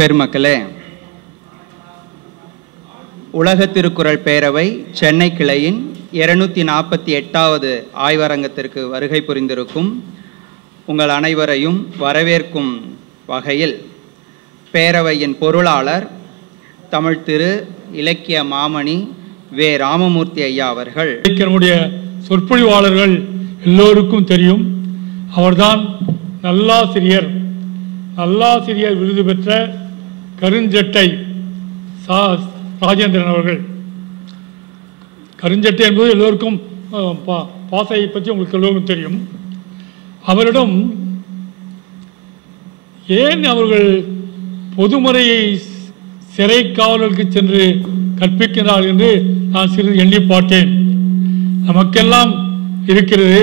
பெருமக்களே, உலக திருக்குறள் பேரவை சென்னை கிளையின் 248வது ஆய்வரங்கத்திற்கு வருகை புரிந்திருக்கும் உங்கள் அனைவரையும் வரவேற்கும் வகையில் பேரவையின் பொருளாளர் தமிழ் திரு இலக்கிய மாமணி வே. ராமமூர்த்தி ஐயா அவர்கள், நம்முடைய சொற்பொழிவாளர்கள் எல்லோருக்கும் தெரியும். அவர்தான் நல்லாசிரியர் விருது பெற்ற கருஞ்சட்டை ராஜேந்திரன் அவர்கள். கருஞ்சட்டை என்பது எல்லோருக்கும் பாசையை பற்றி உங்களுக்கு எல்லோருக்கும் தெரியும். அவரிடம் ஏன் அவர்கள் பொதுமுறையை சிறை காவலருக்கு சென்று கற்பிக்கிறார்கள் என்று நான் சிறிது எண்ணி பார்த்தேன். நமக்கெல்லாம் இருக்கிறது,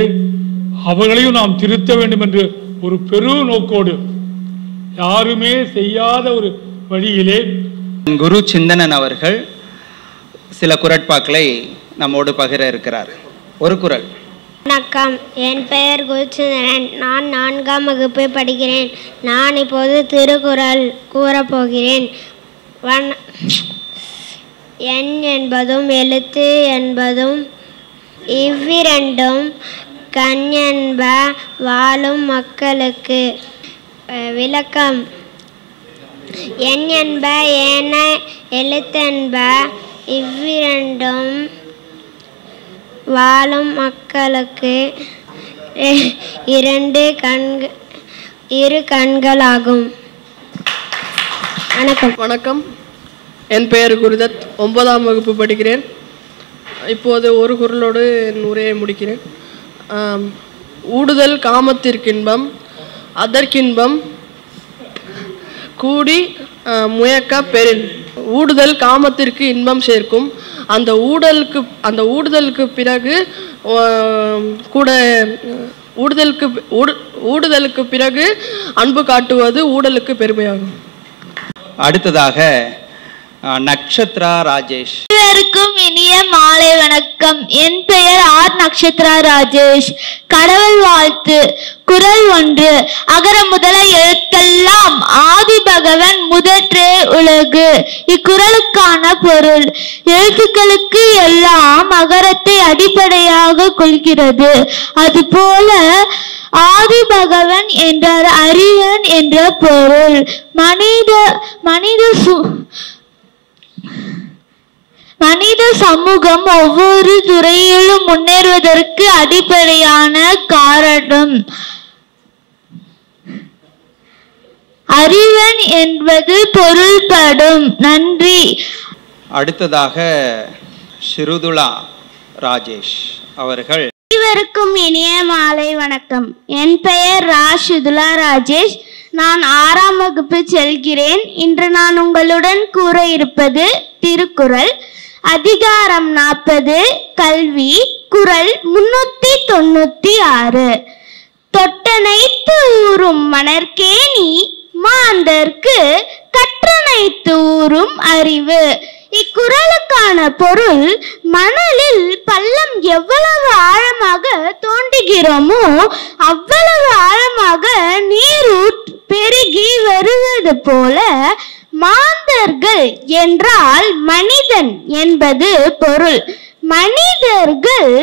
அவர்களையும் நாம் திருத்த வேண்டும் என்று ஒரு பெரு நோக்கோடு, யாருமே செய்யாத ஒரு வழியிலே குரு சிந்தனன் அவர்கள் சில குறட்பாக்களை நம்மோடு பகிர இருக்கிறார். ஒரு குறள். வணக்கம், என் பெயர் குருச்சிந்தனன். நான் 4ஆம் வகுப்பு படிக்கிறேன். நான் இப்போது திருக்குறள் கூறப்போகிறேன். எண் என்பதும் எழுத்து என்பதும் இவ்விரண்டும் கண் என்ப வாழும் மக்களுக்கு. விளக்கம். எண் என்ப ஏன, எழுத்தென்ப இவ்விரண்டும் வாழும் மக்களுக்கு இரு கண்களாகும். வணக்கம், என் பெயர் குருதத். 9ஆம் வகுப்பு படிக்கிறேன். இப்போது ஒரு குறளோடு என் உரையை முடிக்கிறேன். ஊடுதல் காமத்திற்கின்பம் அதற்கின்பம் கூடி முயக்க பெறின். ஊடுதல் காமத்திற்கு இன்பம் சேர்க்கும். அந்த ஊடுதலுக்கு பிறகு ஊடுதலுக்கு பிறகு அன்பு காட்டுவது ஊடலுக்கு பெருமையாகும். அடுத்ததாக நக்ஷத்ரா ராஜேஷ். அனைவருக்கும் இனிய மாலை வணக்கம். என் பெயர் ஆர். நக்ஷத்ரா ராஜேஷ். கடவுள் வாழ்த்து. குறள் 1. அகர முதல எழுத்தெல்லாம் ஆதி பகவன் முதற்றே உலகு. இக்குறளுக்கான பொருள். எழுத்துக்களுக்கு எல்லாம் அகரத்தை அடிப்படையாக கொள்கிறது. அதுபோல ஆதி பகவன் என்றார் அறிவன் என்ற பொருள். மனித சமூகம் ஒவ்வொரு துறையிலும் முன்னேறுவதற்கு அடிப்படையான காரணம் அறிவன் என்பது பொருள்படும். நன்றி. அடுத்ததாக ஷிருதுலா ராஜேஷ் அவர்கள். அனைவருக்கும் இனிய மாலை வணக்கம். என் பெயர் ஷிருதுலா ராஜேஷ். நான் 6ஆம் வகுப்பு செல்கிறேன். இன்று நான் உங்களுடன் கூற இருப்பது திருக்குறள். அதிகாரம் 40, கல்வி. குறள் 396. தொட்டனைத்து ஊரும் மணற்கேணி மாந்தர்க்கு கற்றனைத்து ஊரும் அறிவு. இக்குறளுக்கான பொருள். மணலில் பள்ளம் எவ்வளவு ஆழமாக தோண்டுகிறோமோ அவ்வளவு ஆழமாக நீர் பெருகி வருவது போல மாந்தர்கள் என்றால் மனிதன் என்பது பொருள். மனிதர்கள்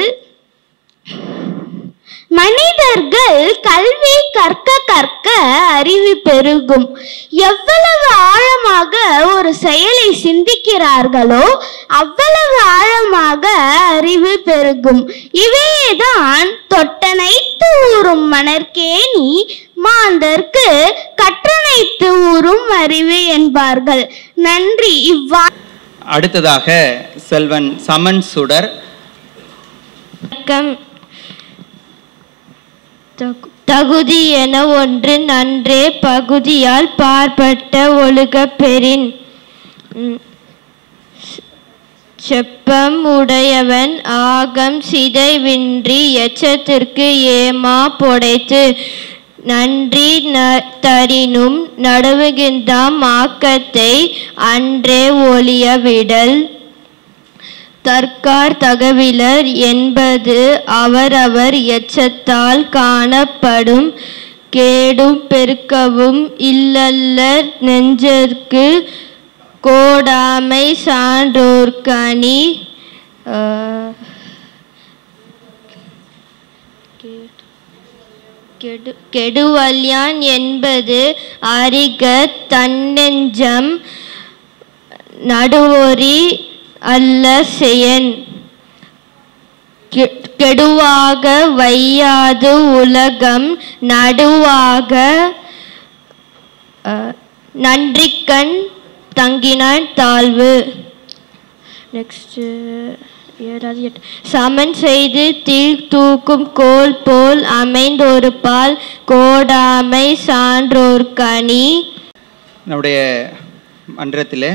கல்வி கற்க கற்க அறிவு பெருகும். எவ்வளவு ஆழமாக ஒரு செயலை சிந்திக்கிறார்களோ அவ்வளவு ஆழமாக அறிவு பெருகும். இவையேதான் தொட்டனைத்து ஊரும் மணற்கேணி மாந்தர்க்கு கற்றனைத்து ஊரும் அறிவு என்பார்கள். நன்றி. அடுத்ததாக செல்வன் சமன் சுடர். தகுதி என ஒன்று நன்றே பகுதியால் பார்ப்பட்ட ஒழுக பெறின். செப்பம் உடையவன் ஆகம் சிதைவின்றி எச்சத்திற்கு ஏமா பொடைத்து நன்றி தரினும் நடுவுகின்றாம் ஆக்கத்தை அன்றே ஒளிய விடல். தற்கார் தகவிலர் என்பது அவரவர் எச்சத்தால் காணப்படும் கேடும் பெருக்கவும் இல்லல்லர் நெஞ்சற்கு கோடாமை சான்றோர்க்கணி கெடுவல்யான் என்பது அறிக தன்னெஞ்சம் நடுவொரி அல்ல செயன் கெடுவாக வையாது உலகம் நடுவாக நன்றிக்கண் தங்கினான் தாழ்வு. நெக்ஸ்ட் சமன் செய்து தீ தூக்கும் கோல் போல் அமைந்தொரு பால் கோடாமை சான்றோர்க்கணி. நம்முடைய மன்றத்திலே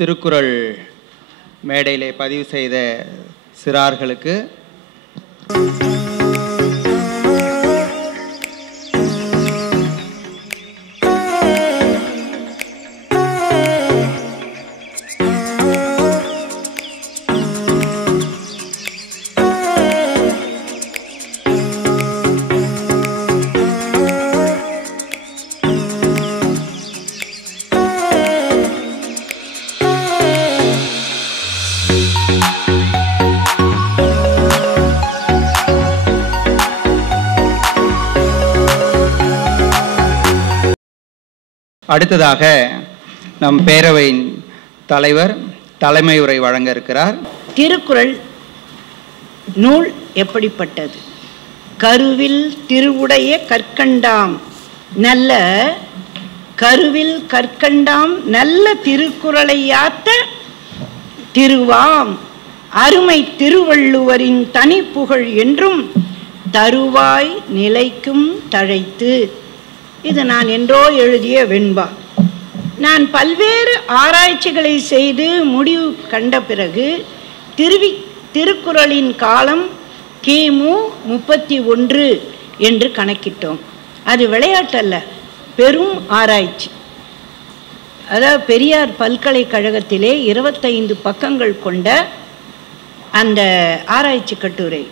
திருக்குறள் மேடையிலே பதிவு செய்த சிறார்களுக்கு அடுத்ததாக நம் பேரவையின் தலைவர் தலைமை உரை வழங்க இருக்கிறார். திருக்குறள் நூல் எப்படிப்பட்டது? கருவில் திருவுடைய கற்கண்டாம் நல்ல கருவில் கற்கண்டாம் நல்ல திருக்குறளை யாத்த திருவாம் அருமை திருவள்ளுவரின் தனி புகழ் என்றும் தருவாய் நிலைக்கும் தழைத்து. இது நான் என்றோ எழுதிய வெண்பா. நான் பல்வேறு ஆராய்ச்சிகளை செய்து முடிவு கண்ட பிறகு திருக்குறளின் காலம் கிமு 31 என்று கணக்கிட்டோம். அது விளையாட்டல்ல, பெரும் ஆராய்ச்சி. அதாவது பெரியார் பல்கலைக்கழகத்திலே 25 பக்கங்கள் கொண்ட அந்த ஆராய்ச்சி கட்டுரை.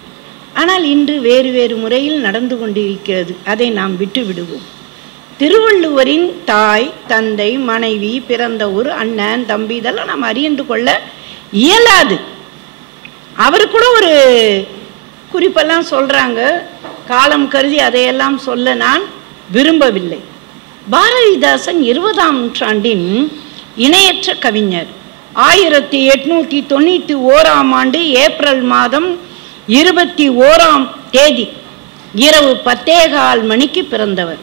ஆனால் இன்று வேறு வேறு முறையில் நடந்து கொண்டிருக்கிறது. அதை நாம் விட்டு விடுவோம். திருவள்ளுவரின் தாய் தந்தை மனைவி பிறந்த ஒரு அண்ணன் தம்பி இதெல்லாம் நாம் அறிந்து கொள்ள இயலாது. அவர் கூட ஒரு குறிப்பெல்லாம் சொல்றாங்க. காலம் கருதி அதையெல்லாம் சொல்ல நான் விரும்பவில்லை. பாரதிதாசன் 20ஆம் நூற்றாண்டின் இணையற்ற கவிஞர். 1891ஆம் ஆண்டு ஏப்ரல் மாதம் 21ஆம் தேதி இரவு 10:15 மணிக்கு பிறந்தவர்.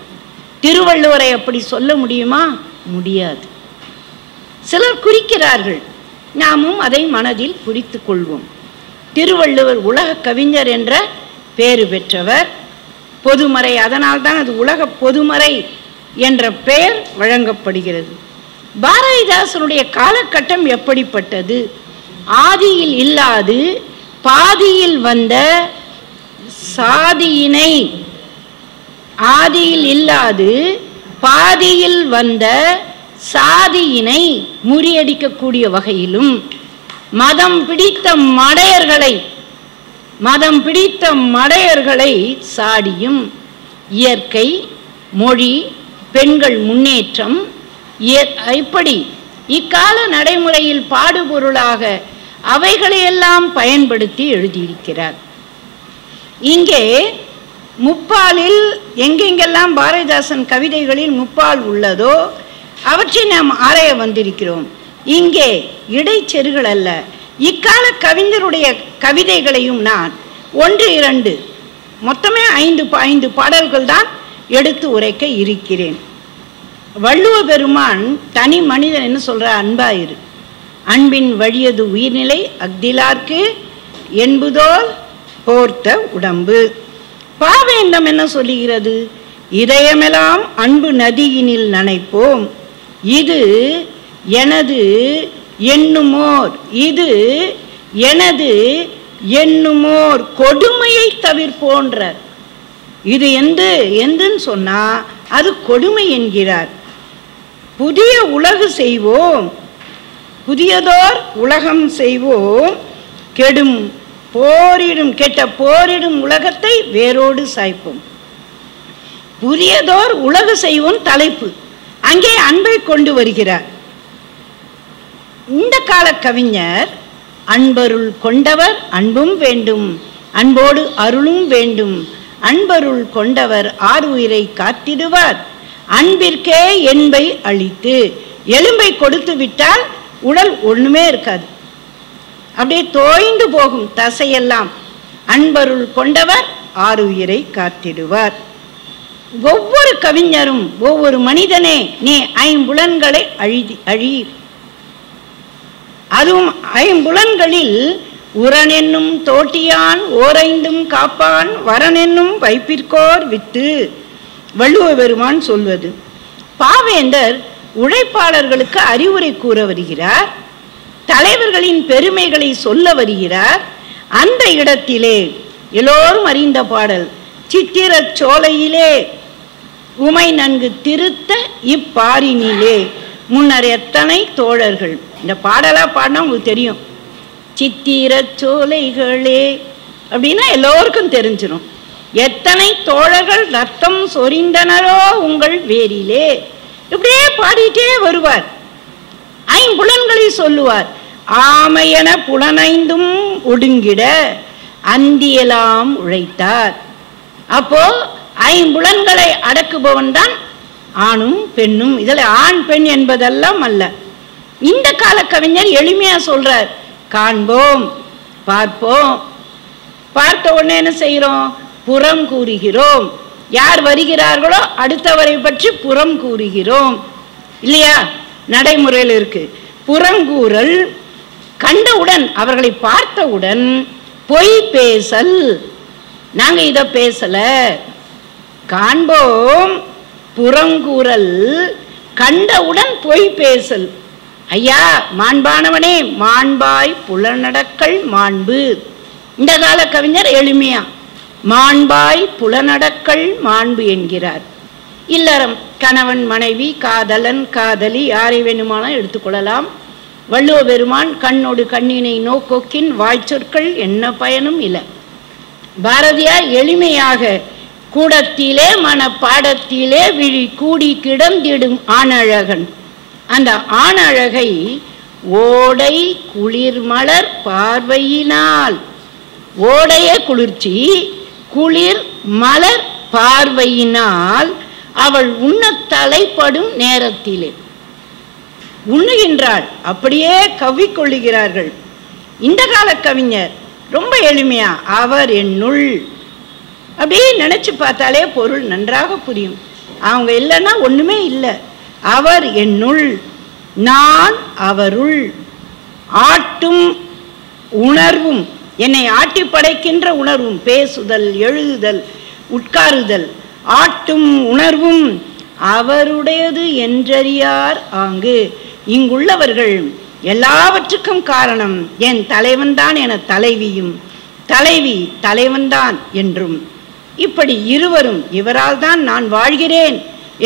திருவள்ளுவரை அப்படி சொல்ல முடியுமா? முடியாது. சிலர் குறிக்கிறார்கள், நாமும் அதை மனதில் குறித்து கொள்வோம். திருவள்ளுவர் உலக கவிஞர் என்ற பெயர் பெற்றவர். பொதுமறை, அதனால்தான் அது உலக பொதுமறை என்ற பெயர் வழங்கப்படுகிறது. பாரதிதாசனுடைய காலகட்டம் எப்படிப்பட்டது? ஆதியில் இல்லாது பாதியில் வந்த சாதியினை, ஆதியில் இல்லாது பாதியில் வந்த சாதியினை முறியடிக்கக்கூடிய வகையிலும் மதம் பிடித்த மடையர்களை சாடியும் இயற்கை, மொழி, பெண்கள் முன்னேற்றம் இப்படி இக்கால நடைமுறையில் பாடுபொருளாக அவைகளையெல்லாம் பயன்படுத்தி எழுதியிருக்கிறார். இங்கே முப்பாலில் எங்கெங்கெல்லாம் பாரதிதாசன் கவிதைகளில் முப்பால் உள்ளதோ அவற்றை நாம் ஆராய வந்திருக்கிறோம். இங்கே இடைச்செருகள் அல்ல, இக்கால கவிஞருடைய கவிதைகளையும் நான் 1, 2 மொத்தமே 5 பாடல்கள் தான் எடுத்து உரைக்க இருக்கிறேன். வள்ளுவ பெருமான் தனி மனிதன் என்ன சொல்ற? அன்பாயிரு, அன்பின் வழியது உயிர்நிலை அக்திலார்க்கு என்பதோல் போர்த்த உடம்பு. பாவேந்தம் என்ன சொல்லுகிறது? இதயமெல்லாம் அன்பு நதியினில் நனைப்போம், இது எனது எண்ணுமோர், இது எனது எண்ணுமோர் கொடுமையை தவிர்ப்போன்ற. இது எந்துன்னு சொன்னா அது கொடுமை என்கிறார். புதிய உலகு செய்வோம், புதியதோர் உலகம் செய்வோம், கெட்ட போரிடும் உலகத்தை வேரோடு சாய்ப்போம். புதியதோர் உலகு செய்வோம் தலைப்பு. அங்கே அன்பை கொண்டு வருகிறார். இந்த கால கவிஞர் அன்பருள் கொண்டவர் அன்பும் வேண்டும், அன்போடு அருளும் வேண்டும், அன்பருள் கொண்டவர் ஆறுயிரை காத்திடுவார், அன்பிற்கே என்பை அளித்து. எலும்பை கொடுத்து விட்டால் உடல் ஒண்ணுமே இருக்காது, அப்படியே தோய்ந்து போகும் தசையெல்லாம். அன்பருள் கொண்டவர் ஆறுயிரை காத்திடுவார். ஒவ்வொரு கவிஞரும் ஒவ்வொரு மனிதனே நீ ஐம்புலன்களை அழி, அதுவும் ஐம்புலன்களில் உரன் என்னும் தோட்டியான் ஓரைந்தும் காப்பான் வரன் என்னும் வைப்பிற்கோர் வித்து. வள்ளுவ பெருமான் சொல்வது. பாவேந்தர் உழைப்பாளர்களுக்கு அறிவுரை கூற வருகிறார், தலைவர்களின் பெருமைகளை சொல்ல வருகிறார். அந்த இடத்திலே எல்லோரும் அறிந்த பாடல், சித்திரச் சோலையிலே உமை நன்கு திருத்த இப்பாரினிலே முன்னர் எத்தனை தோழர்கள். இந்த பாடலா பாடினா உங்களுக்கு தெரியும். சித்திரச் சோலைகளே அப்படின்னா எல்லோருக்கும் தெரிஞ்சிடும். எத்தனை தோழர்கள் ரத்தம் சொரிந்தனரோ உங்கள் வேரிலே. இப்படியே பாடிட்டே வருவார். ஐம்புலன்களை சொல்லுவார். ஆமையென புலனைந்தும் ஒடுங்கிட அந்தியெல்லாம் உழைத்தார். அப்போ ஐம்புலன்களை அடக்குபவன் தான் ஆணும் பெண்ணும். இதில் ஆண் பெண் என்பதெல்லாம் அல்ல. இந்த கால கவிஞர் எளிமையா சொல்றார். காண்போம், பார்ப்போம், பார்த்த உடனே என்ன செய்கிறோம்? புறம் கூறுகிறோம். யார் வருகிறார்களோ அடுத்தவரை பற்றி புறம் கூறுகிறோம் இல்லையா? நடைமுறையில் இருக்கு புறங்கூறல். கண்டவுடன், அவர்களை பார்த்தவுடன் பொய் பேசல். நாங்க இத பேசல, காண்போம், புறங்கூறல், கண்டவுடன் பொய் பேசல். ஐயா மாண்பானவனே, மாண்பாய் புலனடக்கல் மாண்பு. இந்த கால கவிஞர் எளிமையா மாண்பாய் புலனடக்கல் மாண்பு என்கிறார். இல்லறம், கணவன் மனைவி, காதலன் காதலி, யாரை வேணுமானால் எடுத்துக்கொள்ளலாம். வள்ளுவ பெருமான் கண்ணோடு கண்ணினை நோக்கொக்கின் வாய்ச்சொற்கள் என்ன பயனும் இல்லை. பாரதியார் எளிமையாக கூடத்திலே மனப்பாடத்திலே விழி கூடி கிடந்திடும் ஆணழகன். அந்த ஆணழகை ஓடை குளிர்மலர் பார்வையினால், ஓடைய குளிர்ச்சி, குளிர் மலர் பார்வையினால் அவள் உண்ண தலைப்படும் நேரத்திலே உண்ணுகின்றாள். அப்படியே கவ்விக்கொள்ளுகிறார்கள். இந்த கால கவிஞர் ரொம்ப எளிமையா அவர் என்னுள், அப்படியே நினைச்சு பார்த்தாலே பொருள் நன்றாக புரியும். அவங்க இல்லைன்னா ஒண்ணுமே இல்லை. அவர் என்னுள், நான் அவருள். ஆட்டும் உணர்வும், என்னை ஆட்டி படைக்கின்ற உணர்வும், பேசுதல், எழுதுதல், உட்காருதல், ஆட்டும் உணர்வும் அவருடையது என்றறியார் ஆங்கு. இங்குள்ளவர்கள் எல்லாவற்றுக்கும் காரணம் என் தலைவன்தான் என தலைவியும், தலைவி தலைவன்தான் என்றும், இப்படி இருவரும் இவரால் தான் நான் வாழ்கிறேன்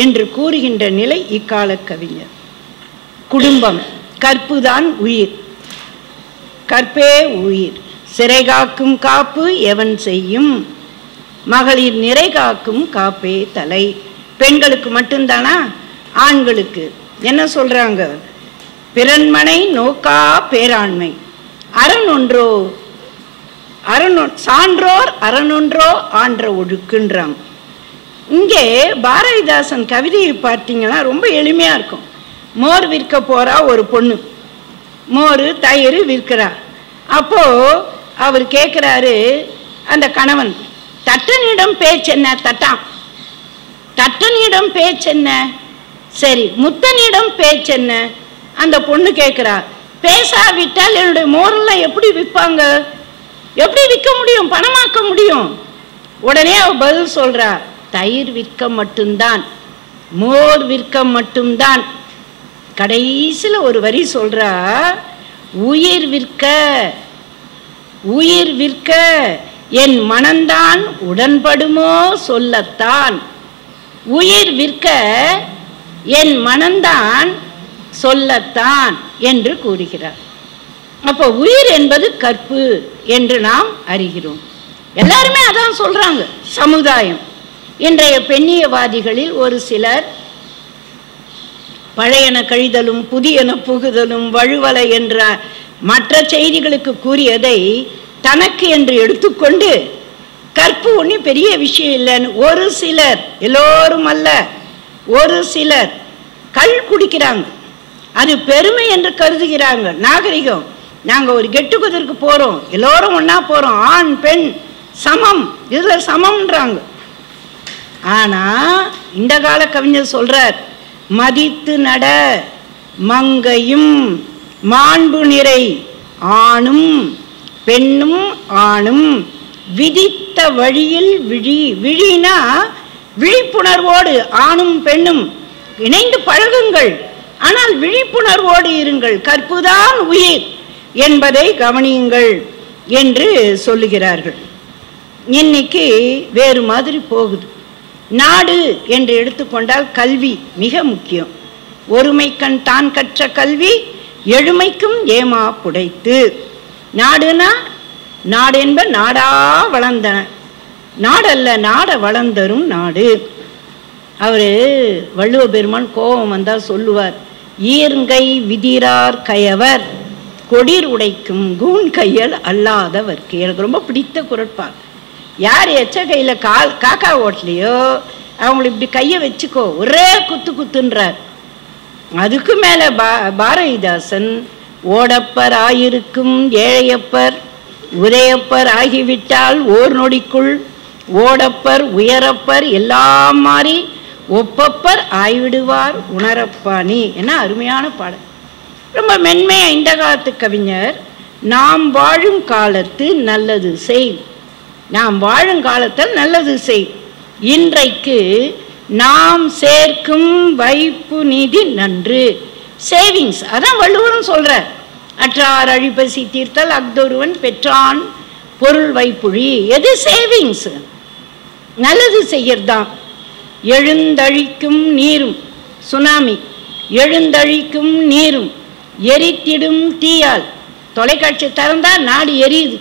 என்று கூறுகின்ற நிலை இக்கால கவிஞர். குடும்பம், கற்புதான் உயிர், கற்பே உயிர். சிறை காக்கும் காப்பு எவன் செய்யும், மகளிர் நிறை காக்கும் காப்பே தலை. பெண்களுக்கு மட்டும்தானா? ஆண்களுக்கு என்ன சொல்றாங்க? பிறன்மனை நோக்கா பேராண்மை, அறனொன்றோ சான்றோர் அறனொன்றோ ஆன்ற ஒழுக்குன்றாங்க. இங்கே பாரதிதாசன் கவிதையை பார்த்தீங்கன்னா ரொம்ப எளிமையா இருக்கும். மோர் விற்க போறா ஒரு பொண்ணு, மோர் தயிர் விற்கிறா. அப்போ அவர் கேட்கிறாரு, அந்த கணவன், தட்டனிடம் பேச்சென்ன? தட்டான். தட்டனிடம் பேச்சென்ன? சரி, முத்தனிடம் பேச்சென்ன? அந்த பொண்ணு கேட்கிறா. பேசாவிட்டால் என்னுடைய மோரெல்லாம் எப்படி விற்பாங்க? எப்படி விற்க முடியும்? பணமாக்க முடியும்? உடனே அவ பதில் சொல்றா, தயிர் விற்க மட்டும்தான், மோர் விற்க மட்டும்தான். கடைசியில் ஒரு வரி சொல்றா, உயிர் விற்க, உயிர் விற்க என் மனந்தான் உடன்படுமோ சொல்லத்தான். உயிர் விற்க என் மனந்தான் சொல்லத்தான் என்று கூறுகிறார். அப்போ உயிர் என்பது கற்பு என்று நாம் அறிகிறோம். எல்லாருமே அதான் சொல்றாங்க. சமுதாயம் இன்றைய பெண்ணியவாதிகளில் ஒரு சிலர் பழையன கழிதலும் புதியன புகுதலும் வழுவல என்ற மற்ற செய்திகளுக்கு கூறியதை தனக்கு என்று எடுத்துக்கொண்டு கற்பு ஒன்றும் பெரிய விஷயம் இல்லைன்னு ஒரு சிலர், எல்லோரும் அல்ல, ஒரு சிலர் கள் குடிக்கிறாங்க. அது பெருமை என்று கருதுகிறாங்க. நாகரிகம், நாங்கள் ஒரு கெட்டுக்குதற்கு போகிறோம், எல்லோரும் ஒன்றா போகிறோம், ஆண் பெண் சமம், இதில் சமம்ன்றாங்க. ஆனால் இந்த கால கவிஞர் சொல்கிறார், மதித்து நட மங்கையும் மாண்பு நிறை ஆணும் பெண்ணும் ஆணும் விதித்த வழியில் விழினா விழிப்புணர்வோடு ஆணும் பெண்ணும் இணைந்து பழகுங்கள், ஆனால் விழிப்புணர்வோடு இருங்கள், கற்புதான் உயிர் என்பதை கவனியுங்கள் என்று சொல்லுகிறார்கள். இன்னைக்கு வேறு மாதிரி போகுது. நாடு என்று எடுத்துக்கொண்டால் கல்வி மிக முக்கியம். ஒருமைக்கண் தான் கற்ற கல்வி எழுமைக்கும் ஏமா புடைத்து. நாடுனா நாடு என்ப நாடா வளர்ந்தன, நாடல்ல நாட வளர்ந்தரும் நாடு. அவர் வள்ளுவ பெருமான் கோபம் வந்தால் சொல்லுவார், ஈர்ங்கை விதிரார் கயவர் கொடிர் உடைக்கும் கூண் கையல் அல்லாதவர்க்கு. எனக்கு ரொம்ப பிடித்த குரட்பார். யார் எச்ச கையில் காக்கா ஓட்டலையோ அவங்களை இப்படி கையை வச்சுக்கோ, ஒரே குத்து குத்துன்றார். அதுக்கு மேலே பாரதிதாசன் ஓடப்பர் ஆயிருக்கும் ஏழையப்பர் உரையப்பர் ஆகிவிட்டால் ஓர் நொடிக்குள் ஓடப்பர் உயரப்பர் எல்லாம் மாறி ஒப்பப்பர் ஆய்விடுவார் உணரப்பாணி. என்ன அருமையான பாடல், ரொம்ப மென்மையா. இந்த காலத்து கவிஞர் நாம் வாழும் காலத்து நல்லது செய், நாம் வாழும் காலத்தில் நல்லது செய், இன்றைக்கு நாம் சேர்க்கும் வைப்பு நிதி நன்று, சேவிங்ஸ். அதான் வள்ளுவரும் சொல்றார், அற்றார் அழிப்பசி தீர்த்தல் அக்தொருவன் பெற்றான் பொருள் வைப்புழி. எது சேவிங்ஸ்? நல்லது செய்யறதுதான். எழுந்தழிக்கும் நீரும், சுனாமி, எழுந்தழிக்கும் நீரும் எரித்திடும் தீயால். தொலைக்காட்சி திறந்தா நாடு எரியுது.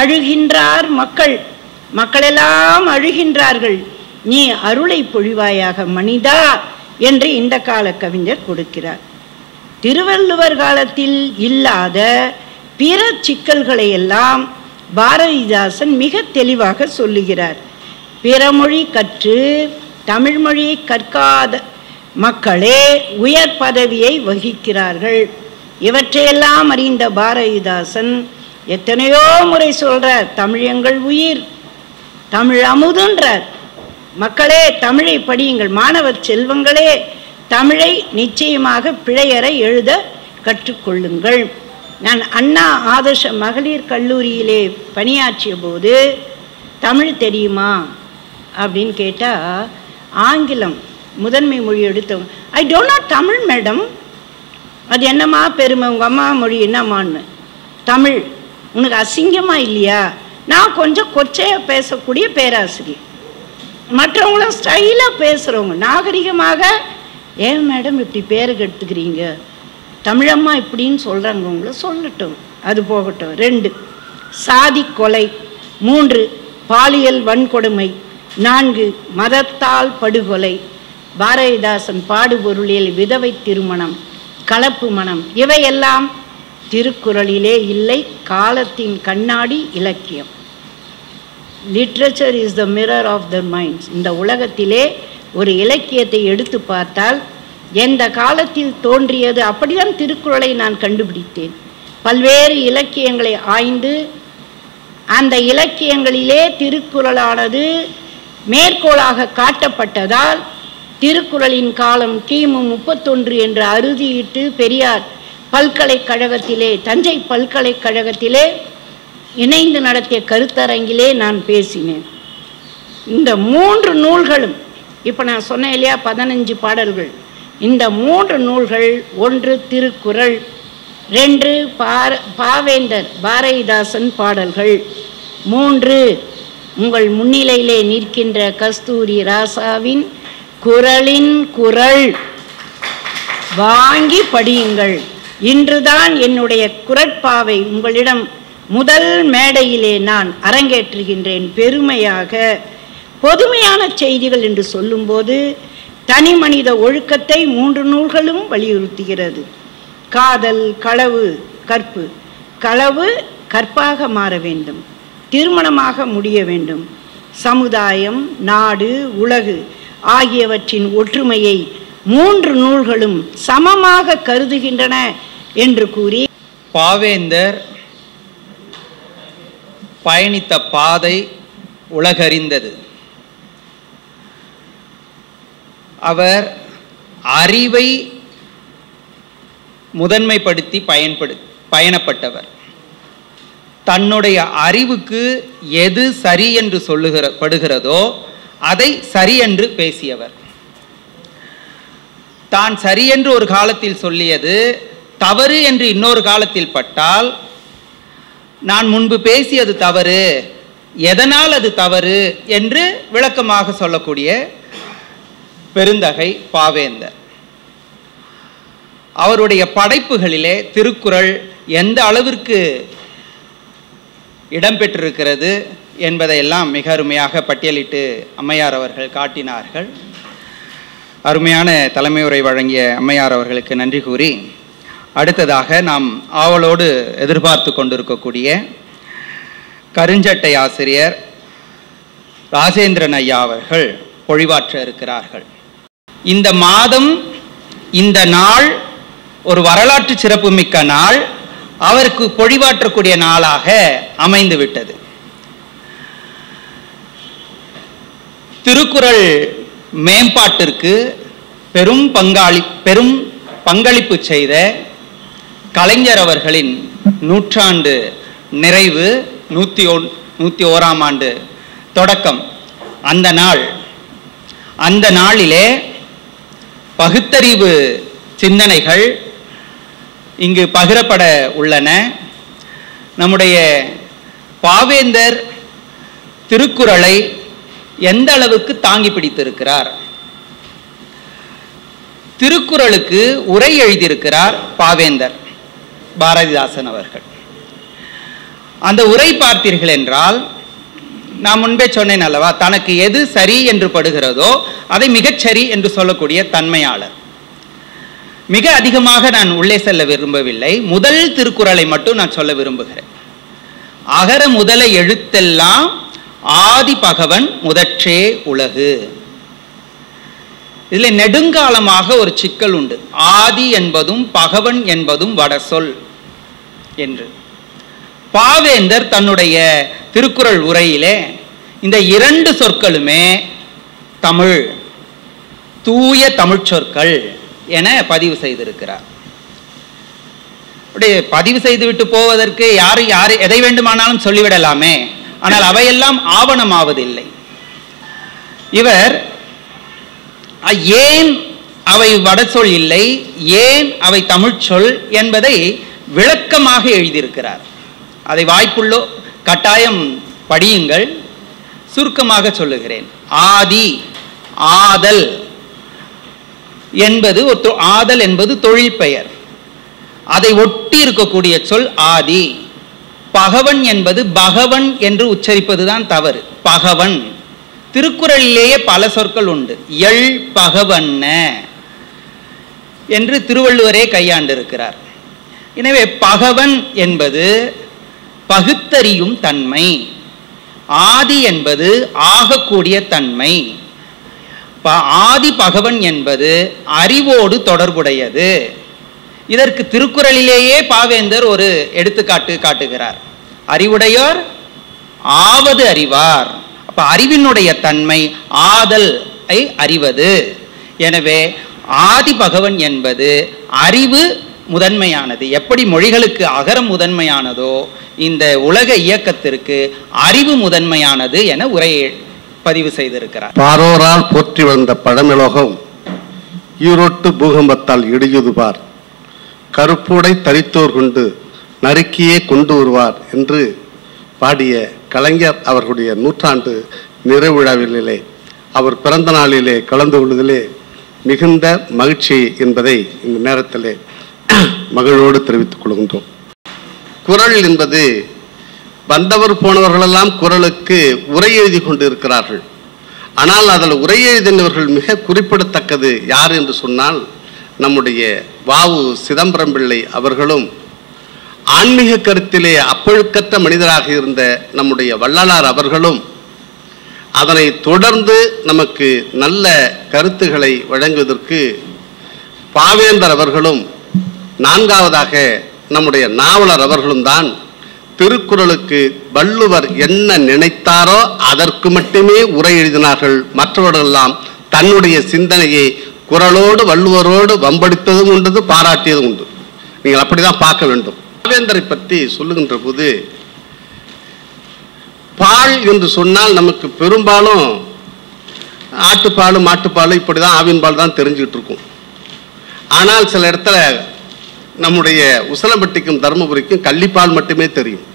அழுகின்றார் மக்கள், மக்களெல்லாம் அழுகின்றார்கள், நீ அருளை பொழிவாயாக மனிதா என்று இந்த கால கவிஞர் கொடுக்கிறார். திருவள்ளுவர் காலத்தில் இல்லாத பிற சிக்கல்களை எல்லாம் பாரதிதாசன் மிக தெளிவாக சொல்லுகிறார். பிறமொழி கற்று தமிழ் மொழியை கற்காத மக்களே உயர் பதவியை வகிக்கிறார்கள். இவற்றையெல்லாம் அறிந்த பாரதிதாசன் எத்தனையோ முறை சொல்றார், தமிழ் எங்கள் உயிர், தமிழ் அமுதுன்றார். மக்களே தமிழை படியுங்கள், மாணவர் செல்வங்களே தமிழை நிச்சயமாக பிழையற எழுத கற்றுக்கொள்ளுங்கள். நான் அண்ணா ஆதர்ஷ மகளிர் கல்லூரியிலே பணியாற்றிய போது தமிழ் தெரியுமா அப்படின்னு கேட்டால் ஆங்கிலம் முதன்மை மொழி எடுத்தவங்க, I don't know Tamil madam. அது என்னம்மா பெருமை, உங்கள் அம்மா மொழி என்னம்மான்னு. தமிழ் உனக்கு அசிங்கமாக இல்லையா? நான் கொஞ்சம் கொச்சையாக பேசக்கூடிய பேராசிரியர், மற்றவங்களும் ஸ்டைலாக பேசுகிறவங்க, நாகரிகமாக, ஏன் மேடம் இப்படி பேரை கெடுத்துக்கிறீங்க, தமிழம்மா இப்படின்னு சொல்கிறாங்க, உங்களை சொல்லட்டும், அது போகட்டும். 2 சாதி கொலை, 3 பாலியல் வன்கொடுமை, 4 மதத்தால் படுகொலை, பாரதிதாசன் பாடுபொருளில் விதவை திருமணம், கலப்பு மனம், இவையெல்லாம் திருக்குறளிலே இல்லை. காலத்தின் கண்ணாடி இலக்கியம். Literature is the mirror of the minds. இந்த உலகத்திலே ஒரு இலக்கியத்தை எடுத்து பார்த்தால் எந்த காலத்தில் தோன்றியது, அப்படிதான் திருக்குறளை நான் கண்டுபிடித்தேன். பல்வேறு இலக்கியங்களை ஆய்ந்து அந்த இலக்கியங்களிலே திருக்குறளானது மேற்கோளாக காட்டப்பட்டதால் திருக்குறளின் காலம் கிமு 31 என்று அறுதியிட்டு பெரியார் பல்கலைக்கழகத்திலே, தஞ்சை பல்கலைக்கழகத்திலே இணைந்து நடத்திய கருத்தரங்கிலே நான் பேசினேன். இந்த 3 நூல்களும், இப்போ நான் சொன்னேன் இல்லையா 15 பாடல்கள், இந்த 3 நூல்கள், 1 திருக்குறள், 2 பாவேந்தர் பாரதிதாசன் பாடல்கள், 3 உங்கள் முன்னிலையிலே நிற்கின்ற கஸ்தூரி ராசாவின் குறளின் குறள். வாங்கி படியுங்கள். இன்றுதான் என்னுடைய குறட்பாவை உங்களிடம் முதல் மேடையிலே நான் அரங்கேற்றுகின்றேன். பெருமையாக பொதுமையான செய்திகள் என்று சொல்லும்போது தனி மனித ஒழுக்கத்தை 3 நூல்களும் வலியுறுத்துகிறது. காதல், களவு, கற்பு. களவு கற்பாக மாற வேண்டும், திருமணமாக முடிய வேண்டும். சமுதாயம், நாடு, உலகு ஆகியவற்றின் ஒற்றுமையை 3 நூல்களும் சமமாக கருதுகின்றன என்று கூறி பாவேந்தர் பயணித்த பாதை உலகறிந்தது. அவர் அறிவை முதன்மைப்படுத்தி பயணப்பட்டவர். தன்னுடைய அறிவுக்கு எது சரி என்று படுகிறதோ அதை சரி என்று பேசியவர். தான் சரி என்று ஒரு காலத்தில் சொல்லியது தவறு என்று இன்னொரு காலத்தில் பட்டால், நான் முன்பு பேசியது தவறு, எதனால் அது தவறு என்று விளக்கமாக சொல்லக்கூடிய பெருந்தகை பாவேந்தர். அவருடைய படைப்புகளிலே திருக்குறள் எந்த அளவிற்கு இடம்பெற்றிருக்கிறது என்பதையெல்லாம் மிக அருமையாக பட்டியலிட்டு அம்மையார் அவர்கள் காட்டினார்கள். அருமையான தலைமை உரை வழங்கிய அம்மையார் அவர்களுக்கு நன்றி கூறி, அடுத்ததாக நாம் ஆவலோடு எதிர்பார்த்து கொண்டிருக்கக்கூடிய கருஞ்சட்டை ஆசிரியர் ராஜேந்திரன் ஐயா அவர்கள் பொழிவாற்ற இருக்கிறார்கள். இந்த மாதம், இந்த நாள் ஒரு வரலாற்று சிறப்புமிக்க நாள், அவருக்கு பொழிவாற்றக்கூடிய நாளாக அமைந்து விட்டது. திருக்குறள் மேம்பாட்டிற்கு பெரும் பங்களிப்பு செய்த கலைஞர் அவர்களின் 100ஆண்டு நிறைவு, 101ஆம் ஆண்டு தொடக்கம். அந்த நாளிலே பகுத்தறிவு சிந்தனைகள் இங்கு பகிரப்பட உள்ளன. நம்முடைய பாவேந்தர் திருக்குறளை எந்த அளவுக்கு தாங்கி பிடித்திருக்கிறார். திருக்குறளுக்கு உரை எழுதியிருக்கிறார் பாவேந்தர் பாரதிதாசன் அவர்கள். அந்த உரை பார்த்தீர்கள் என்றால், நான் முன்பே சொன்னேன் அல்லவா, தனக்கு எது சரி என்று படுகிறதோ அதை மிகச்சரி என்று சொல்லக்கூடிய தன்மையாளர். மிக அதிகமாக நான் உள்ளே செல்ல விரும்பவில்லை. முதல் திருக்குறளை மட்டும் நான் சொல்ல விரும்புகிறேன். அகர முதல எழுத்தெல்லாம் ஆதி பகவன் முதற்றே உலகு. இதில் நெடுங்காலமாக ஒரு சிக்கல் உண்டு. ஆதி என்பதும் பகவன் என்பதும் வடசொல் என்று. பாவேந்தர் தன்னுடைய திருக்குறள் உரையிலே இந்த 2 சொற்களுமே தமிழ், தூய தமிழ் சொற்கள் என பதிவு செய்திருக்கிறார். பதிவு செய்துவிட்டு போவதற்கு யார் எதை வேண்டுமானாலும் சொல்லிவிடலாமே, ஆனால் அவையெல்லாம் ஆவணமாவதில்லை. இவர் ஏன் அவை வடசொல் இல்லை, ஏன் அவை தமிழ்ச்சொல் என்பதை விளக்கமாக எழுதியிருக்கிறார். அதை வாய்ப்புள்ளோ கட்டாயம் படியுங்கள். சுருக்கமாக சொல்லுகிறேன். ஆதி, ஆதல் என்பது ஆதல் என்பது தொழில் பெயர். அதை ஒட்டி இருக்கக்கூடிய சொல் ஆதி. பகவன் என்பது பகவன் என்று உச்சரிப்பதுதான் தவறு. பகவன். திருக்குறளிலேயே பல சொற்கள் உண்டு. எள் பகவன்ன என்று திருவள்ளுவரே கையாண்டிருக்கிறார். எனவே பகவன் என்பது பகுத்தறியும் தன்மை, ஆதி என்பது ஆகக்கூடிய தன்மை. ஆதி பகவன் என்பது அறிவோடு தொடர்புடையது. இதற்கு திருக்குறளிலேயே பாவேந்தர் ஒரு எடுத்துக்காட்டு காட்டுகிறார். அறிவுடையோர் ஆவது அறிவார். அப்ப அறிவினுடைய தன்மை ஆதல் அறிவது. எனவே ஆதி பகவன் என்பது அறிவு முதன்மையானது. எப்படி மொழிகளுக்கு அகரம் முதன்மையானதோ இந்த உலக இயக்கத்திற்கு அறிவு முதன்மையானது என உரையை பதிவு செய்திருக்கிறார். பாரோரால் போற்றி வந்த பழமிலோகம் ஈரோட்டு பூகம்பத்தால் இடியுதுபார், கருப்புடை தரித்தோர் கொண்டு நறுக்கியே கொண்டு வருவார் என்று பாடிய கலைஞர் அவர்களுடைய 100ஆண்டு நிறைவு விழாவிலே, அவர் பிறந்த நாளிலே கலந்து கொள்வதிலே மிகுந்த மகிழ்ச்சி என்பதை இந்த நேரத்திலே மகிழ்வோடு தெரிவித்துக் கொள்கின்றோம். குறள் என்பது வந்தவர் போனவர்களெல்லாம் குறளுக்கு உரை எழுதி கொண்டு இருக்கிறார்கள். ஆனால் அதில் உரை எழுதினவர்கள் மிக குறிப்பிடத்தக்கது யார் என்று சொன்னால் நம்முடைய வாவு சிதம்பரம் பிள்ளை அவர்களும், ஆன்மீக கருத்திலே அப்பழுக்கற்ற மனிதராக இருந்த நம்முடைய வள்ளலார் அவர்களும், அதனை தொடர்ந்து நமக்கு நல்ல கருத்துக்களை வழங்குவதற்கு பாவேந்தர் அவர்களும், நான்காவதாக நம்முடைய நாவலர் அவர்களும் தான் திருக்குறளுக்கு வள்ளுவர் என்ன நினைத்தாரோ அதற்கு மட்டுமே உரை எழுதினார்கள். மற்றவர்களெல்லாம் தன்னுடைய சிந்தனையை குறளோடு வள்ளுவரோடு வம்படித்ததும் உண்டு, பாராட்டியதும் உண்டு. நீங்கள் அப்படிதான் பார்க்க வேண்டும். பாவேந்தரை பற்றி சொல்லுகின்ற போது, பால் என்று சொன்னால் நமக்கு பெரும்பாலும் ஆட்டுப்பால் மாட்டுப்பால் இப்படிதான் ஆவின் பால் தான் தெரிஞ்சுக்கிட்டு இருக்கும். ஆனால் சில இடத்துல நம்முடைய உசலம்பட்டிக்கும் தருமபுரிக்கும் கள்ளிப்பால் மட்டுமே தெரியும்.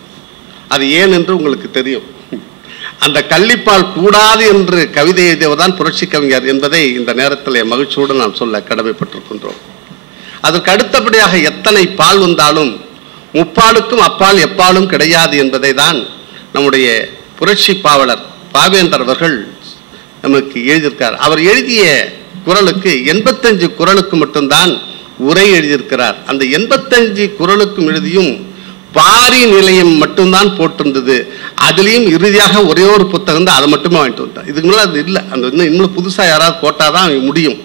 அது ஏன் என்று உங்களுக்கு தெரியும். அந்த கள்ளிப்பால் கூடாது என்று கவிதை எழுதியவர்தான் புரட்சி கவிஞர் என்பதை இந்த நேரத்தில் மகிழ்ச்சியோடு நாம் சொல்ல கடமைப்பட்டிருக்கின்றோம். அதற்கு அடுத்தபடியாக எத்தனை பால் வந்தாலும் முப்பாலுக்கும் அப்பால் எப்பாலும் கிடையாது என்பதை தான் நம்முடைய புரட்சி பாவலர் பாவேந்தர் அவர்கள் நமக்கு எழுதியிருக்கார். அவர் எழுதிய குறளுக்கு 85 குறளுக்கு மட்டும்தான் உரை எழுதியிருக்கிறார். அந்த 85 குறளுக்கும் எழுதியும் பாரி நிலையம் மட்டும்தான் போட்டிருந்தது. அதுலேயும் இறுதியாக ஒரே ஒரு புத்தகம் தான், அதை மட்டுமே வாங்கிட்டு வந்தார். இதுக்கு மேலே அது இல்லை. அந்த இன்னும் புதுசாக யாராவது போட்டால் தான் முடியும்.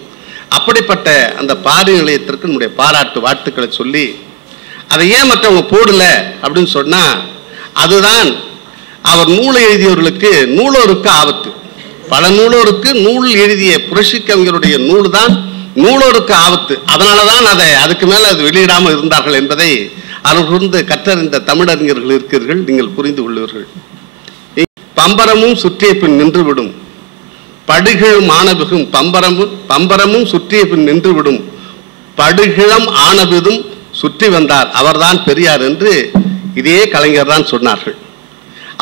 அப்படிப்பட்ட அந்த பாரி நிலையத்திற்கு நம்முடைய பாராட்டு வாழ்த்துக்களை சொல்லி, அதை ஏன் மற்றவங்க போடல அப்படின்னு சொன்னால், அதுதான் அவர் நூலை எழுதியவர்களுக்கு நூலோருக்கு ஆபத்து. பல நூலோருக்கு நூல் எழுதிய புரட்சி கவிஞருடைய நூல் தான் நூலோருக்கு ஆபத்து. அதனால தான் அதுக்கு மேலே அது வெளியிடாமல் இருந்தார்கள் என்பதை அவர்களிருந்து கற்றறிந்த தமிழறிஞர்கள் இருக்கிறீர்கள், நீங்கள் புரிந்து கொள்வீர்கள். பம்பரமும் சுற்றிய பின் நின்றுவிடும், படுகிழம் ஆனபிகும் பம்பரமும் சுற்றிய பின் நின்றுவிடும், படுகிழம் ஆனபிதும் சுற்றி வந்தார், அவர்தான் பெரியார் என்று இதே கலைஞர் தான் சொன்னார்கள்.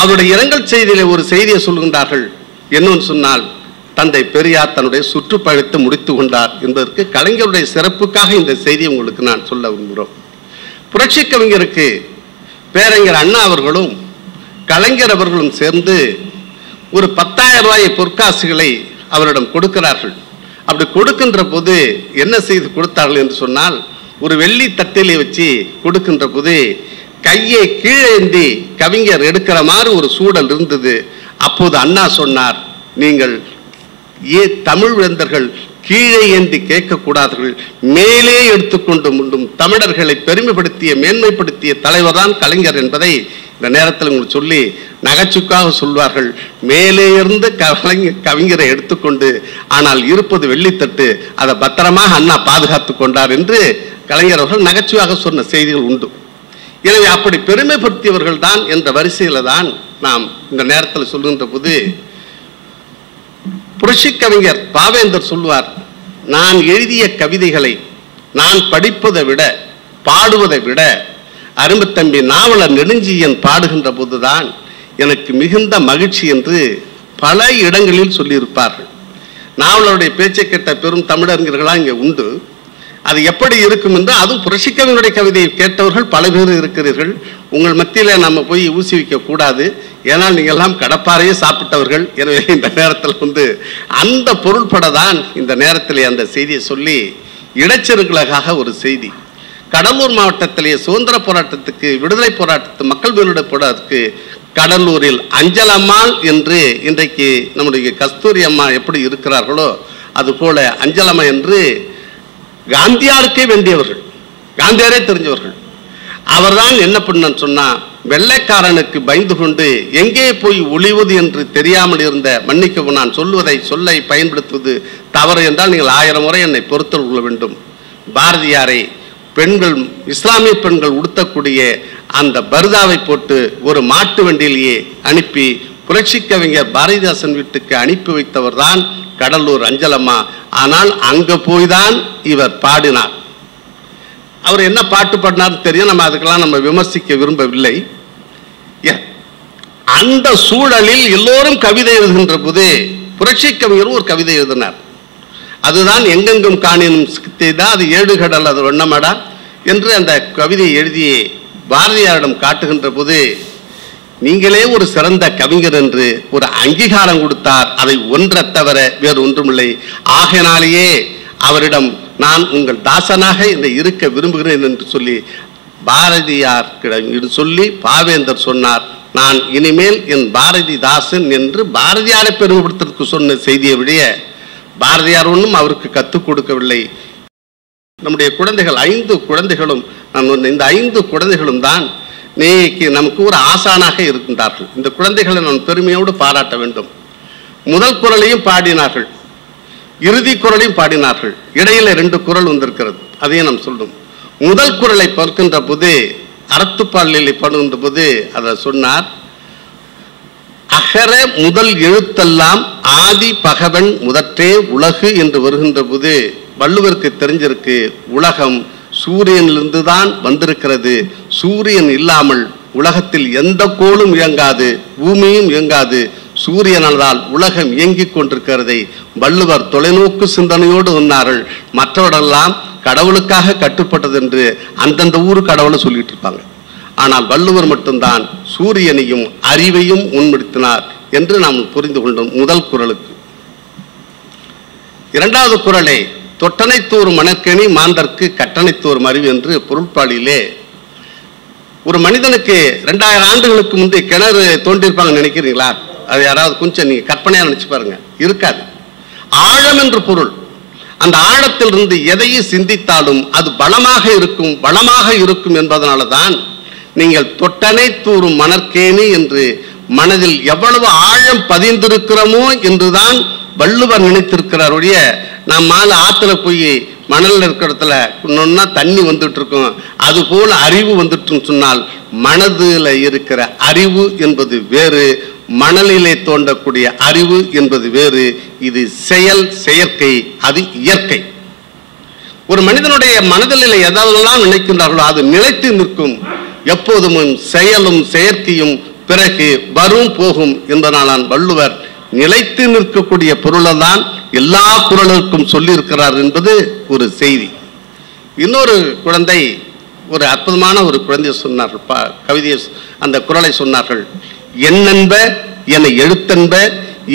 அவருடைய இரங்கல் செய்தியிலே ஒரு செய்தியை சொல்கின்றார்கள். என்னன்னு சொன்னால், தந்தை பெரியார் தன்னுடைய சுற்றுப்பயணத்தை முடித்து கொண்டார் என்பதற்கு கலைஞருடைய சிறப்புக்காக இந்த செய்தியை உங்களுக்கு நான் சொல்ல விரும்புகிறோம். புரட்சி கவிஞருக்கு பேரறிஞர் அண்ணா அவர்களும் கலைஞர் அவர்களும் சேர்ந்து ஒரு 10,000 ரூபாய் பொற்காசுகளை அவரிடம் கொடுக்கிறார்கள். அப்படி கொடுக்கின்ற போது என்ன செய்து கொடுத்தார்கள் என்று சொன்னால், ஒரு வெள்ளி தட்டிலே வச்சு கொடுக்கின்ற போது கையை கீழேந்தி கவிஞர் எடுக்கிற மாதிரி ஒரு சூழல் இருந்தது. அப்போது அண்ணா சொன்னார், நீங்கள் தமிழ் வேந்தர்கள் கீழே ஏந்தி கேட்கக்கூடாதவர்கள், மேலே எடுத்துக்கொண்டு முண்டும் தமிழர்களை பெருமைப்படுத்திய மேன்மைப்படுத்திய தலைவர் தான் கலைஞர் என்பதை இந்த நேரத்தில் உங்களுக்கு சொல்லி நகைச்சுக்காக சொல்வார்கள். மேலே இருந்து கவிஞரை எடுத்துக்கொண்டு, ஆனால் இருப்பது வெள்ளித்தட்டு, அதை பத்திரமாக அண்ணா பாதுகாத்து கொண்டார் என்று கலைஞர் அவர்கள் நகைச்சுவாக சொன்ன செய்திகள் உண்டு. எனவே அப்படி பெருமைப்படுத்தியவர்கள் தான் என்ற வரிசையில் தான் நாம் இந்த நேரத்தில் சொல்லுகின்ற போது, புரட்சி கவிஞர் பாவேந்தர் சொல்வார், நான் எழுதிய கவிதைகளை நான் படிப்பதை விட பாடுவதை விட அரும்புத்தம்பி நாவலர் நெடுஞ்செழியன் பாடுகின்ற போதுதான் எனக்கு மிகுந்த மகிழ்ச்சி என்று பல இடங்களில் சொல்லியிருப்பார்கள். நாவலருடைய பேச்சை கேட்ட பெரும் தமிழறிஞர்களாக இங்கே உண்டு. அது எப்படி இருக்கும் என்று, அதுவும் புரட்சி கவிஞருடைய கவிதையை கேட்டவர்கள் பல பேர் இருக்கிறீர்கள். உங்கள் மத்தியில் நம்ம போய் ஊசி வைக்க கூடாது, ஏன்னால் நீங்கள் எல்லாம் கடப்பாறையே சாப்பிட்டவர்கள். எனவே இந்த நேரத்தில் அந்த பொருள்பட தான் இந்த நேரத்தில் அந்த செய்தியை சொல்லி, இடைச்செருகலாக ஒரு செய்தி. கடலூர் மாவட்டத்திலே சுதந்திர போராட்டத்துக்கு, விடுதலை போராட்டத்துக்கு, மக்கள் விடுதலை போராட்டத்துக்கு கடலூரில் அஞ்சல் அம்மாள் என்று இன்றைக்கு நம்முடைய கஸ்தூரி அம்மா எப்படி இருக்கிறார்களோ அதுபோல அஞ்சலம்மா என்று காந்தியாருக்கே வேண்டியவர்கள், காந்தியாரே தெரிஞ்சவர்கள். அவர்தான் என்ன பண்ணன்னு சொன்னா, வெள்ளைக்காரனுக்கு பயந்து கொண்டு எங்கே போய் ஒளிவது என்று தெரியாமல் இருந்த, மன்னிக்கவும் நான் சொல்லை பயன்படுத்துவது தவறு என்றால் நீங்கள் 1000 முறை என்னை பொறுத்துக் கொள்ள வேண்டும். பாரதியாரை பெண்கள், இஸ்லாமிய பெண்கள் உடுத்தக்கூடிய அந்த பர்தாவை போட்டு ஒரு மாட்டு வண்டியிலேயே அனுப்பி புரட்சி கவிஞர் பாரதிதாசன் வீட்டுக்கு அனுப்பி வைத்தவர் தான் கடலூர் அஞ்சலம்மா. ஆனால் அங்க போய்தான் இவர் பாடினார். அவர் என்ன பாட்டு பாடினார் தெரியும், நம்ம அதுக்கெல்லாம் நம்ம விமர்சிக்க விரும்பவில்லை. அந்த சூழலில் எல்லோரும் கவிதை எழுதுகின்ற போது புரட்சி கவிஞரும் ஒரு கவிதை எழுதினார். அதுதான் எங்கெங்கும் காணினும் தான் அது 7 கடல் அது வண்ணமடா என்று அந்த கவிதையை எழுதி பாரதியாரிடம் காட்டுகின்ற போது, நீங்களே ஒரு சிறந்த கவிஞர் என்று ஒரு அங்கீகாரம் கொடுத்தார். அதை ஒன்றை தவிர வேறு ஒன்றுமில்லை. ஆகையினாலேயே அவரிடம் நான் உங்கள் தாசனாக இருக்க விரும்புகிறேன் என்று சொல்லி பாரதியார் சொல்லி பாவேந்தர் சொன்னார், நான் இனிமேல் என் பாரதிதாசன் என்று பாரதியாரை பெருமைப்படுத்துவதற்கு சொன்ன செய்தியை விட பாரதியார் ஒன்றும் அவருக்கு கற்றுக் கொடுக்கவில்லை. நம்முடைய குழந்தைகள் 5 குழந்தைகளும் இந்த 5 குழந்தைகளும் தான் இன்னைக்கு நமக்கு ஒரு ஆசானாக இருக்கின்றார்கள். இந்த குழந்தைகளை நான் பெருமையோடு பாராட்ட வேண்டும். முதல் குரலையும் பாடினார்கள், இறுதி குரலையும் பாடினார்கள். இடையில 2 குரல் வந்திருக்கிறது, அதையும் நாம் சொல்லும். முதல் குரலை பார்க்கின்ற போது அறத்துப்பாலில் பாடுகின்ற போது அதை சொன்னார், அகர முதல் எழுத்தெல்லாம் ஆதி பகவன் முதற்றே உலகு என்று வருகின்ற போது வள்ளுவருக்கு தெரிஞ்சிருக்கு, உலகம் சூரியனிலிருந்து தான் வந்திருக்கிறது. சூரியன் இல்லாமல் உலகத்தில் எந்த கோளும் இயங்காது, பூமியும் இயங்காது. சூரியனால் உலகம் இயங்கிக் கொண்டிருக்கிறதை வள்ளுவர் தொலைநோக்கு சிந்தனையோடு சொன்னார்கள். மற்றவரெல்லாம் கடவுளுக்காக கட்டுப்பட்டது என்று அந்தந்த ஊர் கடவுளை சொல்லிட்டு இருப்பாங்க. ஆனால் வள்ளுவர் மட்டும்தான் சூரியனையும் அறிவையும் முன்னிறுத்தினார் என்று நாம் புரிந்து கொண்டோம் முதல் குறளுக்கு. இரண்டாவது குறளை தொட்டனைத்தோர் மணற்கேணி மாந்தற்கு கட்டணைத்தோர் அறிவு என்று பொருட்பாளிலே ஒரு மனிதனுக்கு 2000 ஆண்டுகளுக்கு முந்தைய கிணறு தோண்டியிருப்பாங்க நினைக்கிறீங்களா? அது யாராவது கொஞ்சம் நீங்க கற்பனையா நினைச்சு பாருங்க, இருக்காது. ஆழம் என்று பொருள். அந்த ஆழத்திலிருந்து எதையும் சிந்தித்தாலும் அது பலமாக இருக்கும், வளமாக இருக்கும் என்பதனால தான் நீங்கள் தொட்டனை தூரும் மணற்கேணி என்று மனதில் எவ்வளவு ஆழம் பதிந்திருக்கிறோமோ என்றுதான் வள்ளுவர் நினைத்திருக்கிறார். ஒழிய நாம் மாலை ஆற்றுல போய் மணலில் இருக்கிற இடத்துல இன்னொன்னா தண்ணி வந்துட்டு இருக்கும், அது போல அறிவு வந்துட்டுன்னு சொன்னால் மனதில் இருக்கிற அறிவு என்பது வேறு, மணலிலே தோண்டக்கூடிய அறிவு என்பது வேறு. இது செயற்கை, அது இயற்கை. ஒரு மனிதனுடைய மனதில் எதாவதெல்லாம் நினைக்கின்றார்களோ அது நிலைத்து நிற்கும். எப்போதும் செயலும் செயற்கையும் பிறகு வரும் போகும் என்பதனால் வள்ளுவர் நிலைத்து நிற்கக்கூடிய பொருளை தான் எல்லா குறளுக்கும் சொல்லி இருக்கிறார் என்பது ஒரு செய்தி. இன்னொரு குழந்தை ஒரு அற்புதமான ஒரு குழந்தை சொன்னார்கள், கவிதையை அந்த குறளை சொன்னார்கள். என்னென்ப என எழுத்தென்ப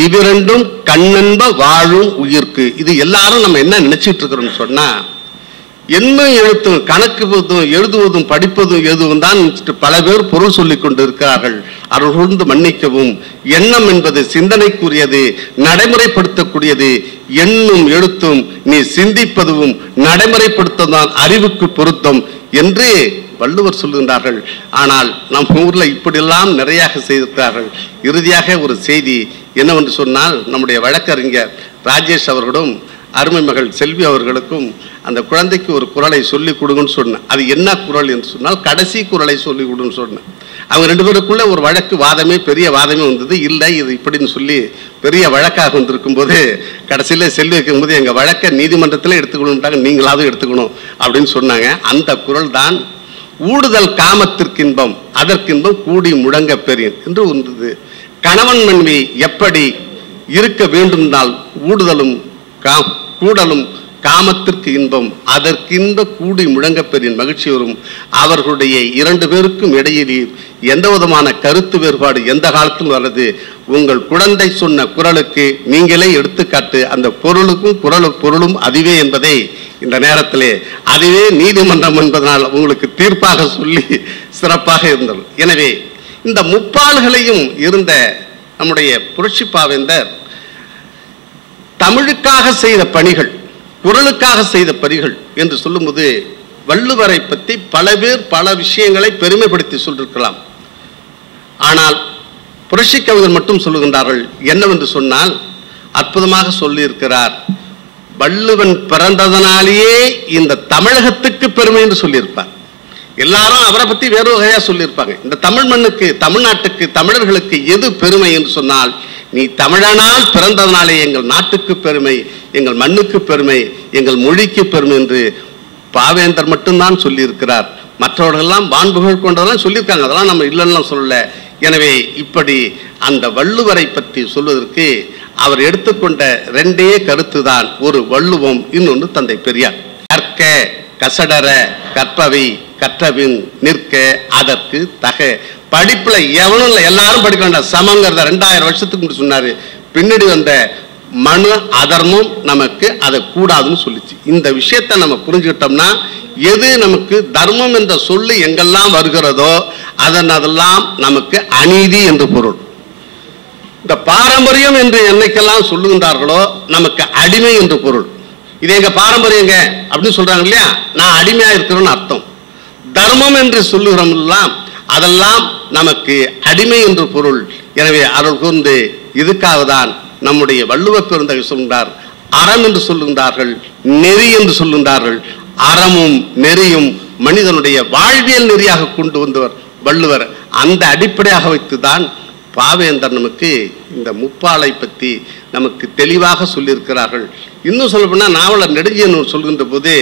இவ்விரண்டும் கண்ணென்ப வாழும் உயிர்க்கு. இது எல்லாரும் நம்ம என்ன நினைச்சிட்டு இருக்கிறோம்னு சொன்னா, என்ன எழுத்தும் கணக்கு எழுதுவதும் படிப்பதும் எழுதுவதும் தான் பல பேர் பொருள் சொல்லிக் கொண்டு இருக்கிறார்கள். அவர்கள்ந்து மன்னிக்கவும், எண்ணம் என்பது சிந்தனைக்குரியது, நடைமுறைப்படுத்தக்கூடியது. எண்ணும் எழுத்தும் நீ சிந்திப்பதும் நடைமுறைப்படுத்ததான் அறிவுக்கு பொருத்தம் என்று வள்ளுவர் சொல்லுகின்றார்கள். ஆனால் நம் ஊர்ல இப்படியெல்லாம் நிறைய செய்திருக்கிறார்கள். இறுதியாக ஒரு செய்தி என்னவென்று சொன்னால், நம்முடைய வழக்கறிஞர் ராஜேஷ் அவர்களும் அருமை மகள் செல்வி அவர்களுக்கும் அந்த குழந்தைக்கு ஒரு குறளை சொல்லிக் கொடுங்கன்னு சொன்னேன். அது என்ன குறள் என்று சொன்னால், கடைசி குறளை சொல்லிக் கொடுன்னு சொன்னேன். அவங்க 2 பேருக்குள்ள ஒரு வழக்கு பெரிய வாதமே வந்தது. இல்லை இது இப்படின்னு சொல்லி பெரிய வழக்காக வந்திருக்கும் போது கடைசியில் செல்வி வைக்கும் போது எங்கள் வழக்கை நீதிமன்றத்தில் எடுத்துக்கணும்ட்டாங்க, நீங்களாவது எடுத்துக்கணும் அப்படின்னு சொன்னாங்க. அந்த குறள் தான், ஊடுதல் காமத்திற்கின்பம் அதற்கின்பம் கூடி முழங்க பெரியன் என்று ஒன்றது. கணவன் மனைவி எப்படி இருக்க வேண்டும்னால் ஊடுதலும் கூடலும் காமத்திற்கு இன்பம் அதற்கின்ப கூடி முழங்க பெரின் மகிழ்ச்சி வரும். அவர்களுடைய 2 பேருக்கும் இடையிலே எந்த விதமான கருத்து வேறுபாடு எந்த காலத்திலும் வர்றது. உங்கள் குழந்தை சொன்ன குறளுக்கு நீங்களே எடுத்துக்காட்டு. அந்த பொருளுக்கும் பொருளும் அதுவே என்பதை இந்த நேரத்திலே அதுவே நீதிமன்றம் என்பதனால் உங்களுக்கு தீர்ப்பாக சொல்லி சிறப்பாக இருந்தது. எனவே இந்த முப்பால்களையும் இருந்த நம்முடைய புரட்சி பாவேந்தர் தமிழுக்காக செய்த பணிகள், குறளுக்காக செய்த பணிகள் என்று சொல்லும்போது வள்ளுவரை பற்றி பல பேர் பல விஷயங்களை பெருமைப்படுத்தி சொல்லிருக்கலாம். ஆனால் புரட்சி கவிஞர் மட்டும் சொல்லுகின்றார்கள். என்னவென்று சொன்னால், அற்புதமாக சொல்லியிருக்கிறார், வள்ளுவன் பிறந்ததனாலேயே இந்த தமிழகத்துக்கு பெருமை என்று சொல்லியிருப்பார். எல்லாரும் அவரை பற்றி வேறு வகையா சொல்லியிருப்பாங்க. இந்த தமிழ் மண்ணுக்கு, தமிழ்நாட்டுக்கு, தமிழர்களுக்கு எது பெருமை என்று சொன்னால், நீ தமிழனால் பிறந்ததனாலே எங்கள் நாட்டுக்கு பெருமை, எங்கள் மண்ணுக்கு பெருமை, எங்கள் மொழிக்கு பெருமை என்று பாவேந்தர் மட்டும்தான் சொல்லியிருக்கிறார். மற்றவர்களெல்லாம் வான்புகள் கொண்டதெல்லாம் சொல்லியிருக்காங்க, அதெல்லாம் நம்ம இல்லைன்னா சொல்லல. எனவே இப்படி அந்த வள்ளுவரை பற்றி சொல்வதற்கு அவர் எடுத்துக்கொண்ட 2 கருத்து தான், ஒரு வள்ளுவம், இன்னொன்று தந்தை பெரியார். கற்க கசடர கற்பவை கற்றவின் நிற்க அதற்கு தக படிப்புல எவனும் இல்லை, எல்லாரும் படிக்க வேண்டாம் சமங்கிறத 2000 வருஷத்துக்கு முன்னாடி சொன்னாரு. பின்னாடி வந்த மனு அதர்மம் நமக்கு அதை கூடாதுன்னு சொல்லிச்சு. இந்த விஷயத்தை நம்ம புரிஞ்சுக்கிட்டோம்னா எது நமக்கு தர்மம் என்ற சொல்லு எங்கெல்லாம் வருகிறதோ அதெல்லாம் நமக்கு அநீதி என்று பொருள். இந்த பாரம்பரியம் என்று என்னைக்கெல்லாம் சொல்லுகின்றார்களோ நமக்கு அடிமை என்று பொருள். இது எங்க பாரம்பரியங்க அப்படின்னு சொல்றாங்க இல்லையா, நான் அடிமையா இருக்கிறேன்னு அர்த்தம். தர்மம் என்று சொல்லுகிறோம் எல்லாம் அதெல்லாம் நமக்கு அடிமை என்று பொருள். எனவே அருள் கூர்ந்து இதுக்காக தான் நம்முடைய வள்ளுவ பெருந்தகை சொல்கின்றார், அறம் என்று சொல்லுகின்றார்கள், நெறி என்று சொல்லுகின்றார்கள். அறமும் நெறியும் மனிதனுடைய வாழ்வியல் நெறியாக கொண்டு வந்தவர் வள்ளுவர். அந்த அடிப்படையாக வைத்துதான் பாவேந்தர் நமக்கு இந்த முப்பாலை பற்றி நமக்கு தெளிவாக சொல்லியிருக்கிறார்கள். இன்னும் சொல்ல போனால் நாவலர் நெடுஞ்செழியன் சொல்கின்ற போது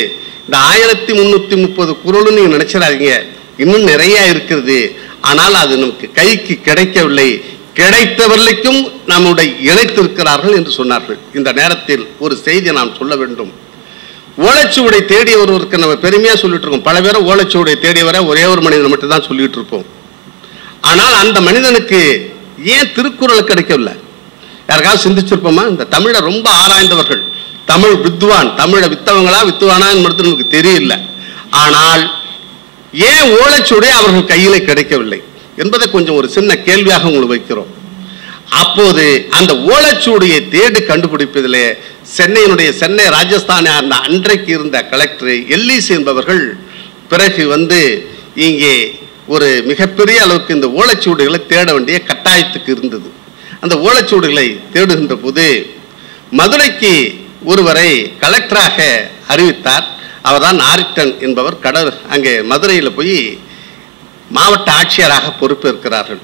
இந்த 1330 குறள்னு நீங்கள் நினைச்சிடாதீங்க, இன்னும் நிறைய இருக்கிறது. ஆனால் அது நமக்கு கைக்கு கிடைக்கவில்லை, கிடைத்தவர்களுக்கும் நம்முடைய இணைத்திருக்கிறார்கள் என்று சொன்னார்கள். இந்த நேரத்தில் ஒரு செய்தியை நாம் சொல்ல வேண்டும். ஓலைச்சுவடை தேடிய ஒருவருக்கு நம்ம பெருமையாக சொல்லிட்டு இருக்கோம். பல பேரை ஓலைச்சுவடை தேடியவரை ஒரே ஒரு மனிதனை மட்டும் தான் சொல்லிட்டு இருப்போம். ஆனால் அந்த மனிதனுக்கு ஏன் திருக்குறள் கிடைக்கவில்லை? யாருக்காவது சிந்திச்சிருப்போமா? இந்த தமிழை ரொம்ப ஆராய்ந்தவர்கள், தமிழ் வித்வான், தமிழை வித்தவங்களா வித்துவானா என்பது நமக்கு தெரியல. ஆனால் ஏன் ஓலைச்சுவடை அவர்கள் கையிலே கிடைக்கவில்லை என்பதை கொஞ்சம் ஒரு சின்ன கேள்வியாக உங்களுக்கு வைக்கிறோம். அப்போது அந்த ஓலைச்சுவடியை தேடி கண்டுபிடிப்பதிலே சென்னை ராஜஸ்தானை அந்த அன்றைக்கு இருந்த கலெக்டர் எல்லிஸ் என்பவர்கள் பிறகு வந்து இங்கே ஒரு மிகப்பெரிய அளவுக்கு இந்த ஓலைச்சுவடிகளை தேட வேண்டிய கட்டாயத்துக்கு இருந்தது. அந்த ஓலைச்சுவடிகளை தேடுகின்ற போது மதுரைக்கு ஒருவரை கலெக்டராக அறிவித்தார். அவர்தான் ஆரிட்டன் என்பவர். அங்கே மதுரையில் போய் மாவட்ட ஆட்சியராக பொறுப்பேற்கிறார்கள்.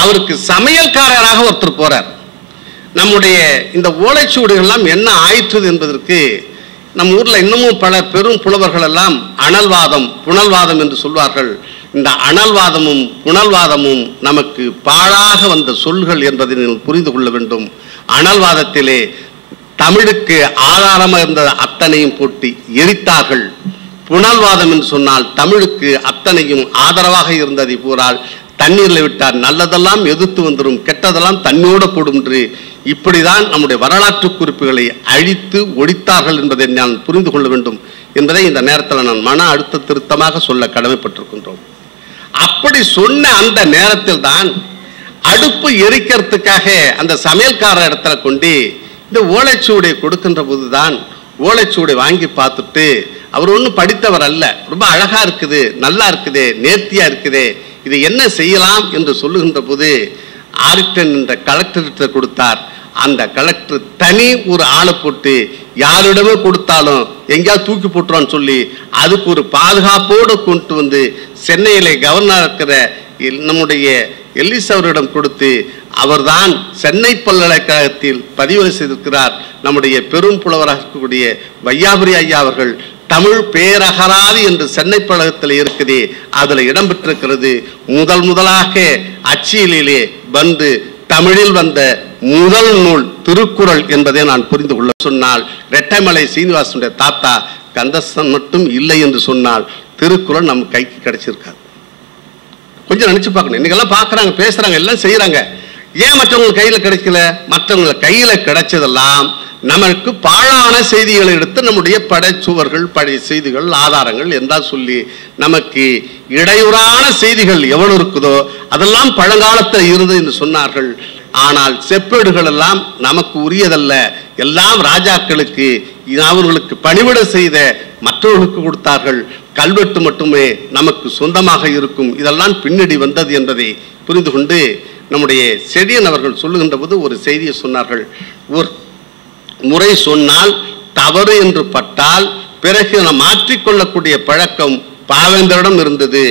அவருக்கு சமையல்காரராக ஒருத்தர் போறார். நம்முடைய இந்த ஓலைச்சுவடிகள்லாம் என்ன ஆயிற்று என்பதற்கு நம்ம ஊர்ல இன்னமும் பல பெரும் புலவர்கள் எல்லாம் அனல்வாதம் புனல்வாதம் என்று சொல்வார்கள். இந்த அனல்வாதமும் புனல்வாதமும் நமக்கு பாழாக வந்த சொல்கள் என்பதை நீங்கள் புரிந்து கொள்ள வேண்டும். அனல்வாதத்திலே தமிழுக்கு ஆதாரமாக இருந்த அத்தனையும் போட்டு எரித்தார்கள். புனல்வாதம் என்று சொன்னால் தமிழுக்கு அத்தனையும் ஆதரவாக இருந்ததை பூரால் தண்ணீரில் விட்டார். நல்லதெல்லாம் எதிர்த்து வந்துடும், கெட்டதெல்லாம் தண்ணீரோட போடும் என்று இப்படிதான் நம்முடைய வரலாற்று குறிப்புகளை அழித்து ஒழித்தார்கள் என்பதை நான் புரிந்து கொள்ள வேண்டும் என்பதை இந்த நேரத்தில் நான் மன அழுத்த திருத்தமாக சொல்ல கடமைப்பட்டிருக்கின்றோம். அப்படி சொன்ன அந்த நேரத்தில் தான் அடுப்பு எரிக்கிறதுக்காக அந்த சமையல்கார இடத்துல கொண்டு இந்த ஓலைச்சுவடியை கொடுக்கின்ற போதுதான் ஓலைச்சுவடை வாங்கி பார்த்துட்டு அவர் ஒன்றும் படித்தவர் அல்ல, ரொம்ப அழகா இருக்குது, நல்லா இருக்குது, நேர்த்தியா இருக்குது, இதை என்ன செய்யலாம் என்று சொல்லுகின்ற போது ஆரிட்டன் என்ற கலெக்டர்கிட்ட கொடுத்தார். அந்த கலெக்டர் தனி ஒரு ஆளை போட்டு யாரிடமே கொடுத்தாலும் எங்கேயாவது தூக்கி போட்டுருவான்னு சொல்லி அதுக்கு ஒரு பாதுகாப்போடு கொண்டு வந்து சென்னையிலே கவர்னர் இருக்கிற நம்முடைய எல்லிஸ் அவரிடம் கொடுத்து அவர்தான் சென்னை பல்கலைக்கழகத்தில் பதிவு செய்திருக்கிறார். நம்முடைய பெரும் புலவராக இருக்கக்கூடிய வையாபுரி ஐயா அவர்கள் தமிழ் பேரகராதி என்று சென்னை பல்கலைக்கழகத்தில் இருக்குது, அதில் இடம்பெற்றிருக்கிறது. முதலாக அச்சியலிலே வந்து தமிழில் வந்த முதல் நூல் திருக்குறள் என்பதை நான் புரிந்து கொள்ள சொன்னால் ரெட்டைமலை சீனிவாசனுடைய தாத்தா கந்தசன் மட்டும் இல்லை என்று சொன்னால் திருக்குறள் நம்ம கைக்கு கிடைச்சிருக்காது. கொஞ்சம் நினைச்சு பார்க்கணும். இன்னைக்கெல்லாம் பார்க்குறாங்க, பேசுறாங்க, எல்லாம் செய்யறாங்க. ஏன் மற்றவங்க கையில கிடைக்கல? மற்றவங்க கையில கிடைச்சதெல்லாம் நமக்கு பாழான செய்திகளை எடுத்து நம்முடைய படைச்சுவர்கள் பழைய செய்திகள் ஆதாரங்கள் என்றால் சொல்லி நமக்கு இடையூறான செய்திகள் எவ்வளவு இருக்குதோ அதெல்லாம் பழங்காலத்தில் இருந்தது என்று சொன்னார்கள். ஆனால் செப்பேடுகள் எல்லாம் நமக்கு உரியதல்ல, எல்லாம் ராஜாக்களுக்கு அவர்களுக்கு பணிவிட செய்த மற்றவர்களுக்கு கொடுத்தார்கள். கல்வெட்டு மட்டுமே நமக்கு சொந்தமாக இருக்கும். இதெல்லாம் பின்னடி வந்தது என்பதை புரிந்து கொண்டு நம்முடைய செடியன் அவர்கள் சொல்லுகின்ற போது ஒரு செய்தியை சொன்னார்கள். ஒரு முறை சொன்னால் தவறு என்று பட்டால் பிறகு நாம் மாற்றிக்கொள்ளக்கூடிய பழக்கம் பாவேந்தரிடம் இருந்தது.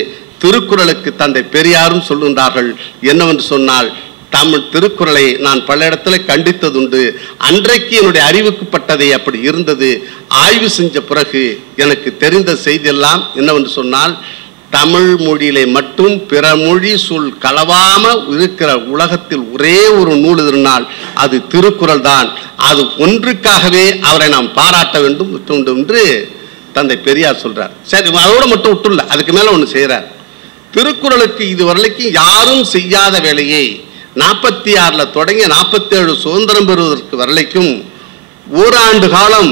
திருக்குறளுக்கு தந்தை பெரியாரும் சொல்லுகின்றார்கள். என்னவென்று சொன்னால் தமிழ் திருக்குறளை நான் பல இடத்துல கண்டித்ததுண்டு. அன்றைக்கு என்னுடைய அறிவுக்குப்பட்டதை அப்படி இருந்தது. ஆய்வு செஞ்ச பிறகு எனக்கு தெரிந்த செய்தியெல்லாம் என்னவென்று சொன்னால் தமிழ் மொழியிலே மட்டும் பிற மொழி சொல் கலவாம இருக்கிற உலகத்தில் ஒரே ஒரு நூல் இருந்தால் அது திருக்குறள் தான். அது ஒன்றுக்காகவே அவரை நாம் பாராட்ட வேண்டும் என்று தந்தை பெரியார் சொல்றார். சரி, அதோட மட்டும் விட்டுல, அதுக்கு மேல ஒன்று செய்யறார். திருக்குறளுக்கு இதுவரைக்கும் யாரும் செய்யாத வேலையை 46 தொடங்கி 47 சுதந்திரம் பெறுவதற்கு வரலைக்கும் ஓராண்டு காலம்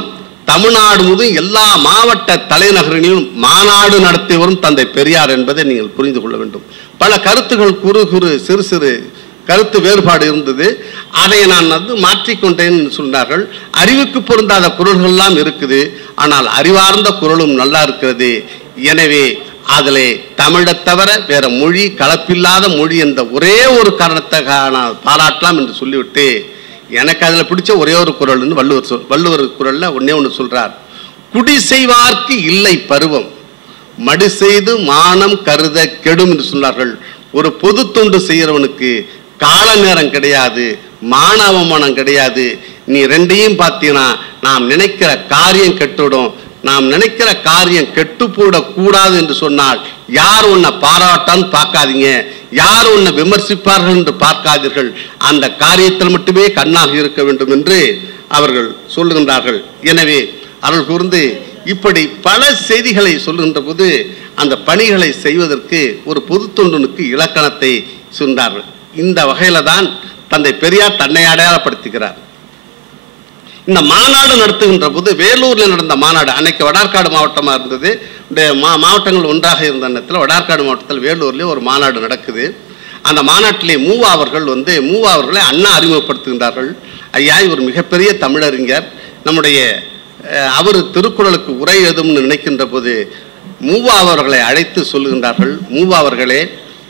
தமிழ்நாடு முழுவதும் எல்லா மாவட்ட தலைநகரங்களிலும் மாநாடு நடத்தி வரும் தந்தை பெரியார் என்பதை நீங்கள் புரிந்து கொள்ள வேண்டும். பல கருத்துகள் குறு சிறு கருத்து வேறுபாடு இருந்தது. அதை நான் மாற்றிக்கொண்டேன் சொன்னார்கள். அறிவுக்கு பொருந்தாத குரல்கள்லாம் இருக்குது, ஆனால் அறிவார்ந்த குரலும் நல்லா இருக்கிறது. எனவே அதில் தமிழை தவிர வேற மொழி கலப்பில்லாத மொழி என்ற ஒரே ஒரு காரணத்துக்காக நான் பாராட்டலாம் என்று சொல்லிவிட்டு, எனக்கு அதில் பிடிச்ச ஒரே ஒரு குரல்னு வள்ளுவர் குரலில் ஒன்று சொல்றார். குடி செய்வார்க்கு இல்லை பருவம், மடி செய்து மானம் கருத கெடும் என்று சொன்னார்கள். ஒரு பொது தொண்டு செய்கிறவனுக்கு கால நேரம் கிடையாது, மான அவமானம் கிடையாது. நீ ரெண்டையும் பார்த்தீங்கன்னா நாம் நினைக்கிற காரியம் கெட்டுவிடும். நாம் நினைக்கிற காரியம் கெட்டு போடக்கூடாது என்று சொன்னால் யார் உன்னை பாராட்டான்னு பார்க்காதீங்க, யார் உன்னை விமர்சிப்பார்கள் என்று பார்க்காதீர்கள். அந்த காரியத்தில் மட்டுமே கண்ணாக இருக்க வேண்டும் என்று அவர்கள் சொல்லுகின்றார்கள். எனவே அவர்கள் கூர்ந்து இப்படி பல செய்திகளை சொல்லுகின்ற போது அந்த பணிகளை செய்வதற்கு ஒரு பொது தொண்டனுக்கு இலக்கணத்தை சொன்னார்கள். இந்த வகையில தான் தந்தை பெரியார் தன்னை அடையாளப்படுத்துகிறார். இந்த மாநாடு நடத்துகின்ற போது வேலூரில் நடந்த மாநாடு, அன்னைக்கு வடார்காடு மாவட்டமாக இருந்தது, மாவட்டங்கள் ஒன்றாக இருந்த நேரத்தில் வடார்காடு மாவட்டத்தில் வேலூர்லேயே ஒரு மாநாடு நடக்குது. அந்த மாநாட்டிலே மூவா அவர்களை அண்ணா அறிமுகப்படுத்துகின்றார்கள். ஐயா, இவர் மிகப்பெரிய தமிழறிஞர், நம்முடைய அவர் திருக்குறளுக்கு உரை எழுதும்னு நினைக்கின்ற போது மூவா அவர்களை அழைத்து சொல்லுகின்றார்கள். மூவா அவர்களே,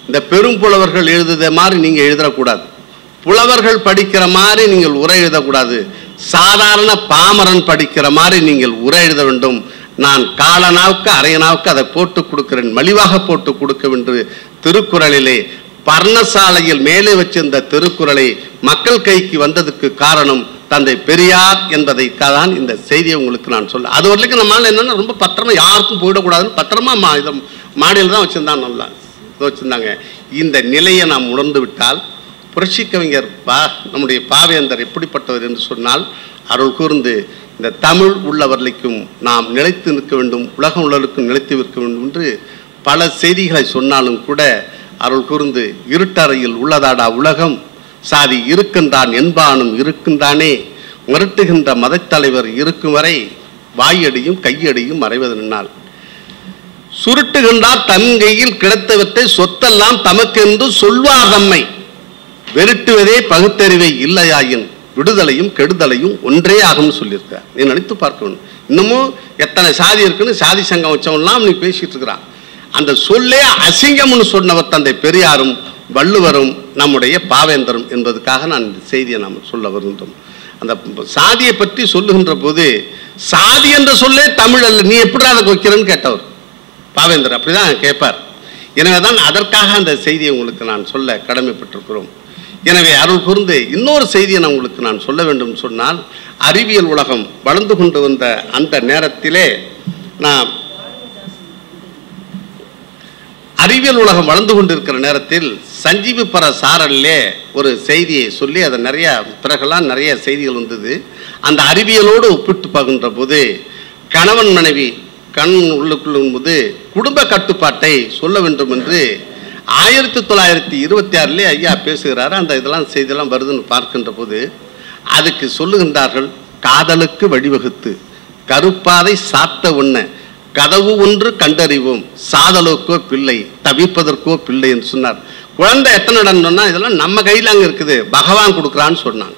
இந்த பெரும்புலவர்கள் எழுதுத மாதிரி நீங்கள் எழுதக்கூடாது, புலவர்கள் படிக்கிற மாதிரி நீங்கள் உரை எழுதக்கூடாது, சாதாரண பாமரன் படிக்கிற மாதிரி நீங்கள் உரை எழுத வேண்டும். நான் காலனாவுக்கு அரையனாவுக்கு அதை போட்டு கொடுக்கிறேன், மலிவாக போட்டு கொடுக்க வேண்டும். திருக்குறளிலே பர்ணசாலையில் மேலே வச்சிருந்த திருக்குறளை மக்கள் கைக்கு வந்ததுக்கு காரணம் தந்தை பெரியார் என்பதைத்தான் இந்த செய்தியை உங்களுக்கு நான் சொல்ல. அது வரைக்கும் நம்மளால என்னன்னா ரொம்ப பத்திரமா யாருக்கும் போயிடக்கூடாதுன்னு பத்திரமா மாடியில் தான் வச்சிருந்தான், நல்லா வச்சிருந்தாங்க. இந்த நிலையை நாம் உணர்ந்து விட்டால் புரட்சி கவிஞர் நம்முடைய பாவேந்தர் எப்படிப்பட்டவர் என்று சொன்னால் அருள் கூர்ந்து இந்த தமிழ் உள்ளவர்களுக்கும் நாம் நிலைத்து நிற்க வேண்டும், உலகம் உள்ளவர்களுக்கும் நிலைத்து நிற்க வேண்டும் என்று பல செய்திகளை சொன்னாலும் கூட அருள் கூர்ந்து இருட்டறையில் உள்ளதாடா உலகம், சாதி இருக்கின்றான் என்பானும் இருக்கின்றானே, மிரட்டுகின்ற மதத்தலைவர் இருக்கும் வரை வாயடியும் கையடியும் மறைவதனால், சுருட்டுகின்றார் தங்கையில் கிடைத்தவற்றை சொத்தெல்லாம் தமக்கென்று சொல்வார் தம்மை, வெறுட்டுவதே பகுத்தறிவை இல்லையாயின் விடுதலையும் கெடுதலையும் ஒன்றே ஆகும்னு சொல்லியிருக்கார். நீ நினைத்து பார்க்கணும். இன்னமும் எத்தனை சாதி இருக்குன்னு சாதி சங்கம் வச்சவன்லாம் நீ பேசிட்டு இருக்கிறான். அந்த சொல்லே அசிங்கம்னு சொன்னவர் தந்தை பெரியாரும் வள்ளுவரும் நம்முடைய பாவேந்தரும் என்பதற்காக நான் இந்த செய்தியை நாம் சொல்ல வருகின்றோம். அந்த சாதியை பற்றி சொல்லுகின்ற போது சாதி என்ற சொல்லே தமிழ் அல்ல, நீ எப்படி அதை வைக்கிறேன்னு கேட்டவர் பாவேந்தர் அப்படிதான் கேட்பார். எனவே தான் அதற்காக அந்த செய்தியை உங்களுக்கு நான் சொல்ல கடமைப்பட்டிருக்கிறோம். எனவே அருள் கூர்ந்து இன்னொரு செய்தியை நான் உங்களுக்கு நான் சொல்ல வேண்டும் சொன்னால், அறிவியல் உலகம் வளர்ந்து கொண்டு வந்த அந்த நேரத்திலே நான் அறிவியல் உலகம் வளர்ந்து கொண்டிருக்கிற நேரத்தில் சஞ்சீவி பர சாரல்லே ஒரு செய்தியை சொல்லி அதை பிறகெல்லாம் நிறைய செய்திகள் வந்தது. அந்த அறிவியலோடு ஒப்பிட்டு பார்க்கின்ற போது கணவன் மனைவி கண் உள்ளுக்குள்ளும் போது குடும்ப கட்டுப்பாட்டை சொல்ல வேண்டும் என்று 1926 ஐயா பேசுகிறாரு. அந்த இதெல்லாம் செய்தியெல்லாம் வருதுன்னு பார்க்கின்ற போது அதுக்கு சொல்லுகின்றார்கள், காதலுக்கு வழிவகுத்து கருப்பாதை சாத்த உண்ண கதவு ஒன்று கண்டறிவோம், சாதலுக்கோ பிள்ளை தவிப்பதற்கோ பிள்ளை என்று சொன்னார். குழந்தை எத்தனை இடம் சொன்னா இதெல்லாம் நம்ம கையில் அங்கே இருக்குது, பகவான் கொடுக்குறான்னு சொன்னாங்க.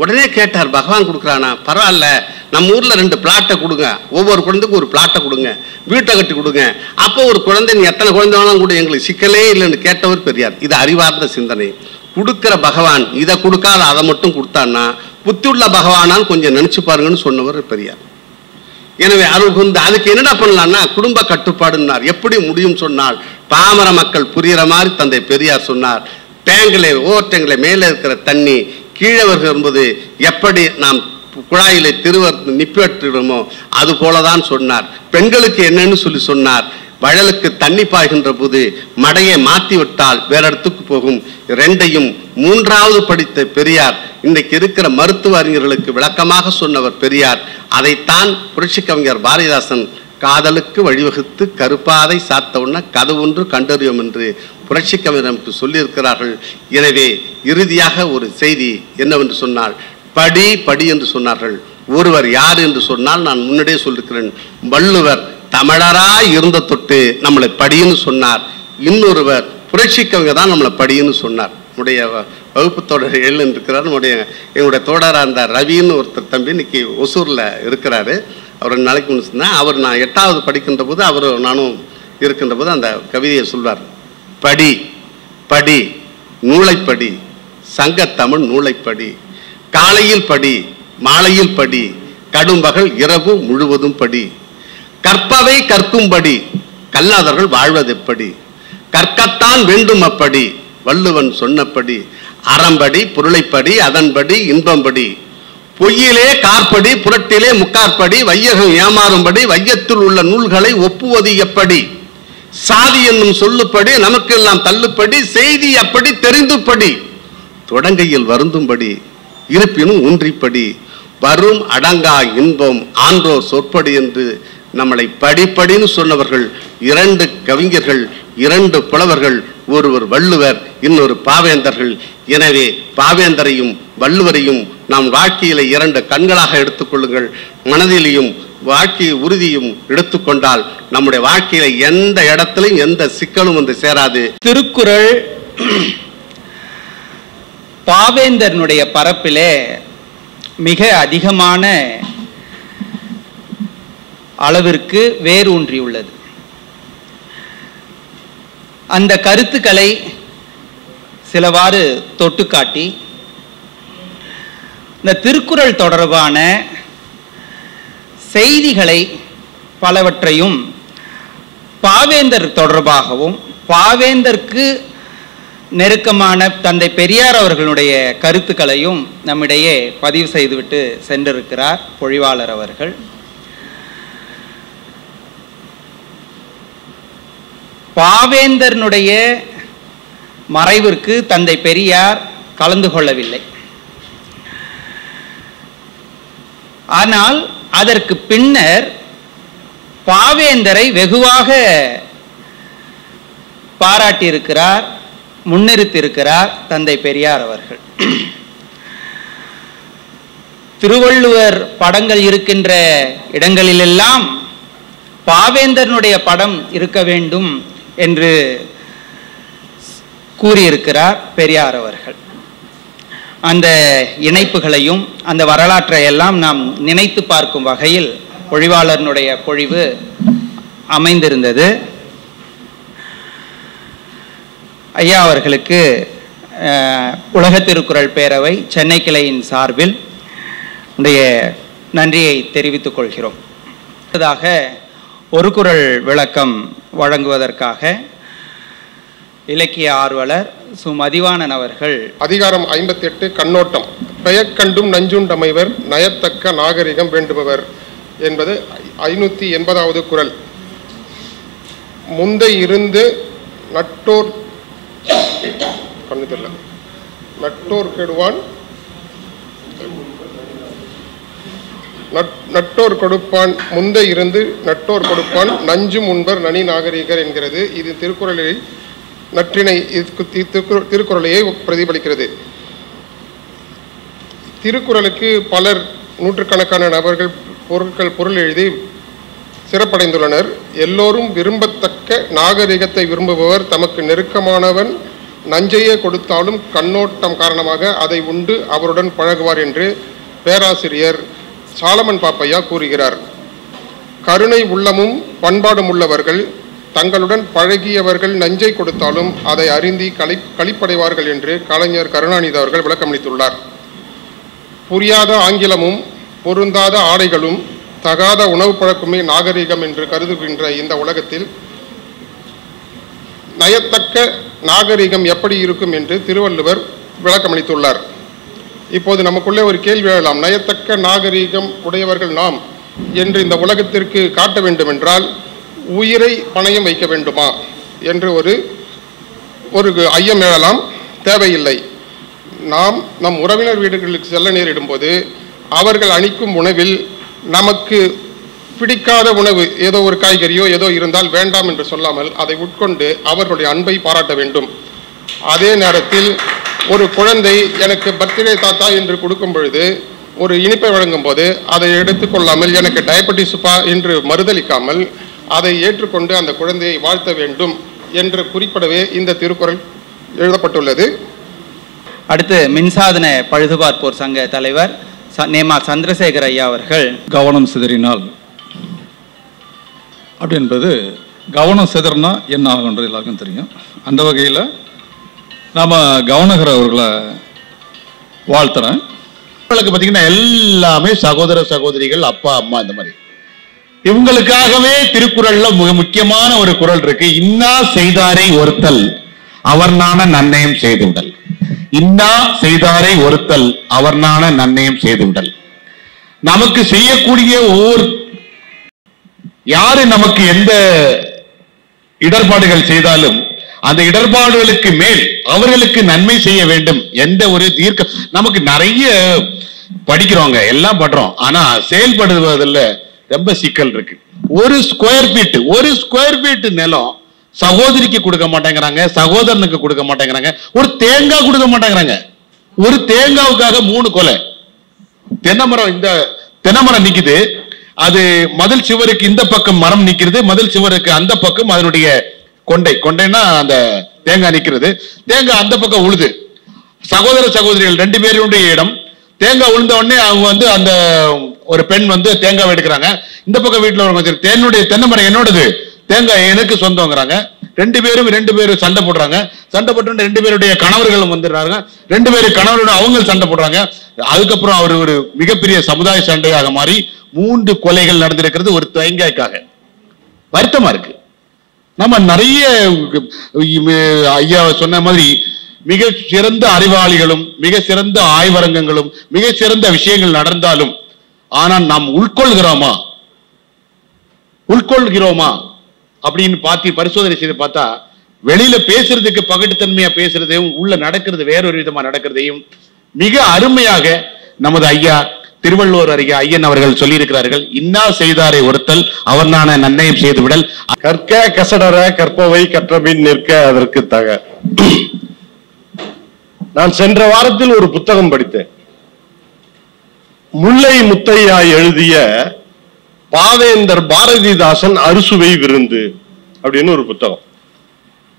உடனே கேட்டார், பகவான் கொடுக்குறானா? பரவாயில்ல, நம்ம ஊரில் 2 பிளாட்டை கொடுங்க, ஒவ்வொரு குழந்தைக்கும் ஒரு பிளாட்டை கொடுங்க, வீட்டை கட்டி கொடுங்க, அப்போ ஒரு குழந்தை நீ எத்தனை குழந்தை வேணாலும் கூட எங்களுக்கு சிக்கலே இல்லைன்னு கேட்டவர் பெரியார். இது அறிவார்ந்த சிந்தனை. கொடுக்கிற பகவான் இதை கொடுக்காத அதை மட்டும் கொடுத்தான்னா புத்தி உள்ள பகவானான்னு கொஞ்சம் நினைச்சு பாருங்கன்னு சொன்னவர் பெரியார். எனவே அதுக்கு என்னடா பண்ணலான்னா குடும்ப கட்டுப்பாடுன்னார். எப்படி முடியும் சொன்னால் பாமர மக்கள் புரிகிற மாதிரி தந்தை பெரியார் சொன்னார். ஓவர் டேங்கிலே மேலே இருக்கிற தண்ணி கீழே வரும்போது எப்படி நாம் குழாயிலே நிப்பேற்றிடுமோ அது போலதான் சொன்னார். பெண்களுக்கு என்னன்னு சொல்லி சொன்னார், வயலுக்கு தண்ணி பாய்கின்ற போது மடையை மாற்றி விட்டால் வேற இடத்துக்கு போகும். 2ஐயும் 3வது படித்த பெரியார் இன்றைக்கு இருக்கிற மருத்துவ அறிஞர்களுக்கு விளக்கமாக சொன்னவர் பெரியார். அதைத்தான் புரட்சி கவிஞர் பாரதிதாசன் காதலுக்கு வழிவகுத்து கருப்பாதை சாத்தவுடனே கதவொன்று கண்டறியும் என்று புரட்சிக்கவிஞர் நமக்கு சொல்லியிருக்கிறார்கள். எனவே இறுதியாக ஒரு செய்தி என்னவென்று சொன்னால், படி படி என்று சொன்னார்கள். ஒருவர் யார் என்று சொன்னால் நான் முன்னாடியே சொல்லிருக்கிறேன், வள்ளுவர் தமிழராய் இருந்த தொட்டு நம்மளை படின்னு சொன்னார். இன்னொருவர் புரட்சிக்கவிஞர் தான் நம்மளை படின்னு சொன்னார். நம்முடைய வகுப்பு தோழர் இருக்கிறார். எங்களுடைய தோழராக இருந்த ரவின்னு ஒருத்தர் தம்பி இன்னைக்கு ஒசூரில் இருக்கிறாரு. அவர் 2 நாளைக்கு முன்னு சொன்னேன். அவர் நான் 8வது படிக்கின்ற போது அவர் நானும் இருக்கின்ற போது அந்த கவிதையை சொல்வார். படி படி நூலைப்படி, சங்கத்தமிழ் நூலைப்படி, காலையில் படி மாலையில் படி, கடும்பகல் இரவு முழுவதும் படி, கற்பவை கற்கும்படி கல்லாதவர்கள் வாழ்வதெப்படி, கற்கத்தான் வேண்டும் அப்படி வள்ளுவன் சொன்னபடி, அறம்படி பொருளைப்படி அதன்படி இன்பம்படி, பொய்யிலே கார்படி புரட்டிலே முக்காற்படி, வையகம் ஏமாறும்படி வையத்தில் உள்ள நூல்களை ஒப்புவது எப்படி, சாதி என்னும் சொல்லுப்படி நமக்கெல்லாம் தள்ளுப்படி, செய்தி அப்படி தெரிந்துப்படி, தொடங்கையில் வருந்தும்படி இருப்பினும் ஊன்றிப்படி, வரும் அடங்கா இன்பம் ஆன்றோர் சொற்படி என்று நம்மளை படிப்படின்னு சொன்னவர்கள் 2 கவிஞர்கள், 2 புலவர்கள், ஒருவர் வள்ளுவர், இன்னொரு பாவேந்தர்கள். எனவே பாவேந்தரையும் வள்ளுவரையும் நாம் வாழ்க்கையில 2 கண்களாக எடுத்துக்கொள்ளுங்கள். மனதிலையும் வாழ்க்கை உறுதியும் எடுத்துக்கொண்டால் நம்முடைய வாழ்க்கையில எந்த இடத்திலும் எந்த சிக்கலும் வந்து சேராது. திருக்குறள் பாவேந்தரனுடைய பரப்பிலே மிக அதிகமான அளவிற்கு வேரூன்றியுள்ளது. அந்த கருத்துக்களை சிலவாறு தொட்டுக்காட்டி இந்த திருக்குறள் தொடர்பான செய்திகளை பலவற்றையும் பாவேந்தர் தொடர்பாகவும் பாவேந்தருக்கு நெருக்கமான தந்தை பெரியார் அவர்களுடைய கருத்துக்களையும் நம்மிடையே பதிவு செய்துவிட்டு சென்றிருக்கிறார் பொழிவாளர் அவர்கள். பாவேந்தரனுடைய மறைவிற்கு தந்தை பெரியார் கலந்து கொள்ளவில்லை. ஆனால் அதற்கு பின்னர் பாவேந்தரை வெகுவாக பாராட்டியிருக்கிறார், முன்னிறுத்தியிருக்கிறார் தந்தை பெரியார் அவர்கள். திருவள்ளுவர் படங்கள் இருக்கின்ற இடங்களிலெல்லாம் பாவேந்தரனுடைய படம் இருக்க வேண்டும் என்று கூறியிருக்கிறார் பெரியார் அவர்கள். அந்த இணைப்புகளையும் அந்த வரலாற்றை எல்லாம் நாம் நினைத்து பார்க்கும் வகையில் பொழிவாளனுடைய பொழிவு அமைந்திருந்தது. ஐயா அவர்களுக்கு உலக திருக்குறள் பேரவை சென்னை கிளையின் சார்பில் நன்றியை தெரிவித்துக் கொள்கிறோம். அடுத்ததாக ஒரு குறள் விளக்கம் வழங்குவதற்காக இலக்கிய ஆர்வலர் சு மதிவாணன் அவர்கள். அதிகாரம் 58 கண்ணோட்டம். பெயர்கண்டும் நஞ்சுண்டமைவர் நயத்தக்க நாகரிகம் வேண்டுபவர் என்பது 580வது குறள். முந்தை இருந்து நட்டோர் நட்டோர் கெடுவான் நட்டோர் கொடுப்பான், முந்தை இருந்து நட்டோர் கொடுப்பான், நஞ்சும் உண்பர் நனி நாகரிகர் என்கிறது. இது திருக்குறளில் நற்றினை திருக்குறளையே பிரதிபலிக்கிறது. திருக்குறளுக்கு பலர் நூற்றுக்கணக்கான நபர்கள் பொருள் எழுதி சிறப்படைந்துள்ளனர். எல்லோரும் விரும்பத்தக்க நாகரிகத்தை விரும்புபவர் தமக்கு நெருக்கமானவன் நஞ்சையே கொடுத்தாலும் கண்ணோட்டம் காரணமாக அதை உண்டு அவருடன் பழகுவார் என்று பேராசிரியர் சாலமன் பாப்பையா கூறுகிறார். கருணை உள்ளமும் பண்பாடும் உள்ளவர்கள் தங்களுடன் பழகியவர்கள் நஞ்சை கொடுத்தாலும் அதை அறிந்தி களிப்படைவார்கள் என்று கலைஞர் கருணாநிதி அவர்கள் விளக்கமளித்துள்ளார். புரியாத ஆங்கிலமும் பொருந்தாத ஆடைகளும் தகாத உணவு பழக்கமே நாகரிகம் என்று கருதுகின்ற இந்த உலகத்தில் நயத்தக்க நாகரிகம் எப்படி இருக்கும் என்று திருவள்ளுவர் விளக்கமளித்துள்ளார். இப்போது நமக்குள்ளே ஒரு கேள்வி எழலாம். நயத்தக்க நாகரிகம் உடையவர்கள் நாம் என்று இந்த உலகத்திற்கு காட்ட வேண்டும் என்றால் உயிரை பணயம் வைக்க வேண்டுமா என்று ஒரு ஐயம் எழலாம். தேவையில்லை. நாம் நம் உறவினர் வீடுகளுக்கு செல்ல நேரிடும் போது அவர்கள் அளிக்கும் உணவில் நமக்கு பிடிக்காத உணவு ஏதோ ஒரு காய்கறியோ ஏதோ இருந்தால் வேண்டாம் என்று சொல்லாமல் அதை உட்கொண்டு அவர்களுடைய அன்பை பாராட்ட வேண்டும். அதே நேரத்தில் ஒரு குழந்தை எனக்கு பர்த்டே தாத்தா என்று கொடுக்கும் பொழுது ஒரு இனிப்பை வழங்கும் போது அதை எடுத்துக்கொள்ளாமல் எனக்கு டயபெட்டிஸ்பா என்று மறுதளிக்காமல் அதை ஏற்றுக்கொண்டு அந்த குழந்தையை வாழ்த்த வேண்டும் என்று குறிப்பிடவே இந்த திருக்குறள் எழுதப்பட்டுள்ளது. அடுத்து மின்சாதன பழுதுபார்ப்போர் சங்க தலைவர் நேமா சந்திரசேகர் ஐயா அவர்கள், கவனம் சிதறினால் அப்படி என்பது கவனம் சிதறினா என்ன ஆகுன்றது எல்லாருக்கும் தெரியும். அந்த வகையில் நாம் கவனகர் அவர்களை வாழ்த்துறேன். இவங்களுக்கு பார்த்தீங்கன்னா எல்லாமே சகோதர சகோதரிகள், அப்பா அம்மா, இந்த மாதிரி இவங்களுக்காகவே திருக்குறள்ல மிக முக்கியமான ஒரு குறள் இருக்கு. இன்னா செய்தாரை ஒருத்தல் அவர்னான நன்னயம் செய்துவிடல். இன்னா செய்தாரை ஒருத்தல் அவர்னான நன்னயம் செய்துவிடல். நமக்கு செய்யக்கூடிய ஒவ்வொரு யாரு நமக்கு எந்த இடர்பாடுகள் செய்தாலும் அந்த இடர்பாடுகளுக்கு மேல் அவர்களுக்கு நன்மை செய்ய வேண்டும். எந்த ஒரு நமக்கு நிறைய படிக்கிறோங்க, எல்லாம் பண்றோம், ஆனா செயல்படுவதில் ரொம்ப சிக்கல் இருக்கு. ஒரு ஸ்கொயர் ஃபீட் நிலம் சகோதரிக்கு கொடுக்க மாட்டேங்கிறாங்க, சகோதரனுக்கு கொடுக்க மாட்டேங்கிறாங்க, ஒரு தேங்காய் கொடுக்க மாட்டேங்கிறாங்க. ஒரு தேங்காவுக்காக 3 கொலை. தென்னைமரம், இந்த தென்னைமரம் நிக்குது, அது மதில் சுவருக்கு இந்த பக்கம் மரம் நிக்கிறது, மதில் சுவருக்கு அந்த பக்கம் அதனுடைய கொண்டைன்னா அந்த தேங்காய் நிக்கிறது. தேங்காய் அந்த பக்கம் உழுது. சகோதர சகோதரிகள் 2 பேருடைய இடம். தேங்காய் உழுந்த உடனே அவங்க வந்து அந்த ஒரு பெண் வந்து தேங்காய் எடுக்கிறாங்க. இந்த பக்கம் வீட்டுல ஒரு என்னுடைய தென்னைமரம் என்னோடது, தேங்காய் எனக்கு சொந்தங்கிறாங்க. 2 பேரும் சண்டை போடுறாங்க. சண்டை போட்டு 2 பேருடைய கணவர்களும் வந்துடுறாங்க. 2 பேரும் கணவரோட அவங்க சண்டை போடுறாங்க. அதுக்கப்புறம் அவர் ஒரு மிகப்பெரிய சமுதாய சண்டையாக மாறி 3 கொலைகள் நடந்திருக்கிறது ஒரு தேங்காய்க்காக. வருத்தமா இருக்கு. நம்ம நிறைய ஐயா சொன்ன மாதிரி மிக சிறந்த அறிவாளிகளும் மிக சிறந்த ஆய்வரங்கங்களும் மிக சிறந்த விஷயங்கள் நடந்தாலும் ஆனால் நாம் உட்கொள்கிறோமா அப்படின்னு பரிசோதனை செய்து பார்த்தா வெளியில பேசுறதுக்கு பகட்டுத்தன்மையா பேசுறதையும் உள்ள நடக்கிறது வேறொரு விதமா நடக்கிறதையும் மிக அருமையாக நமது ஐயா திருவள்ளுவர் அருகே ஐயன் அவர்கள் சொல்லி இருக்கிறார்கள். இன்னா செய்தாரை ஒருத்தல் அவர்னான நன்னயம் செய்து விடல். கற்க கசடர கற்பவை கற்றபின் நிற்க அதற்கு தக. நான் சென்ற வாரத்தில் ஒரு புத்தகம் படித்தேன். முல்லை முத்தையா எழுதிய பாவேந்தர் பாரதிதாசன் அறுசுவை விருந்து அப்படின்னு ஒரு புத்தகம்.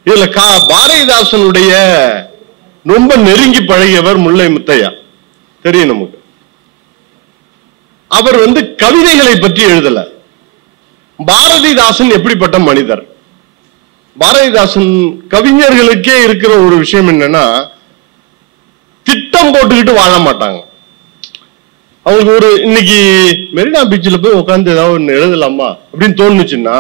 இதுல பாரதிதாசனுடைய ரொம்ப நெருங்கி பழகியவர் முல்லை முத்தையா, தெரியும் நமக்கு. அவர் வந்து கவிதைகளை பற்றி எழுதல. பாரதிதாசன் எப்படிப்பட்ட மனிதர்? பாரதிதாசன் கவிஞர்களுக்கே இருக்கிற ஒரு விஷயம் என்னன்னா, திட்டம் போட்டுக்கிட்டு வாழ மாட்டாங்க. அவங்களுக்கு ஒரு இன்னைக்கு மெரினா பீச்சில் போய் உட்காந்து ஏதாவது ஒன்று எழுதலாமா அப்படின்னு தோணுச்சுன்னா,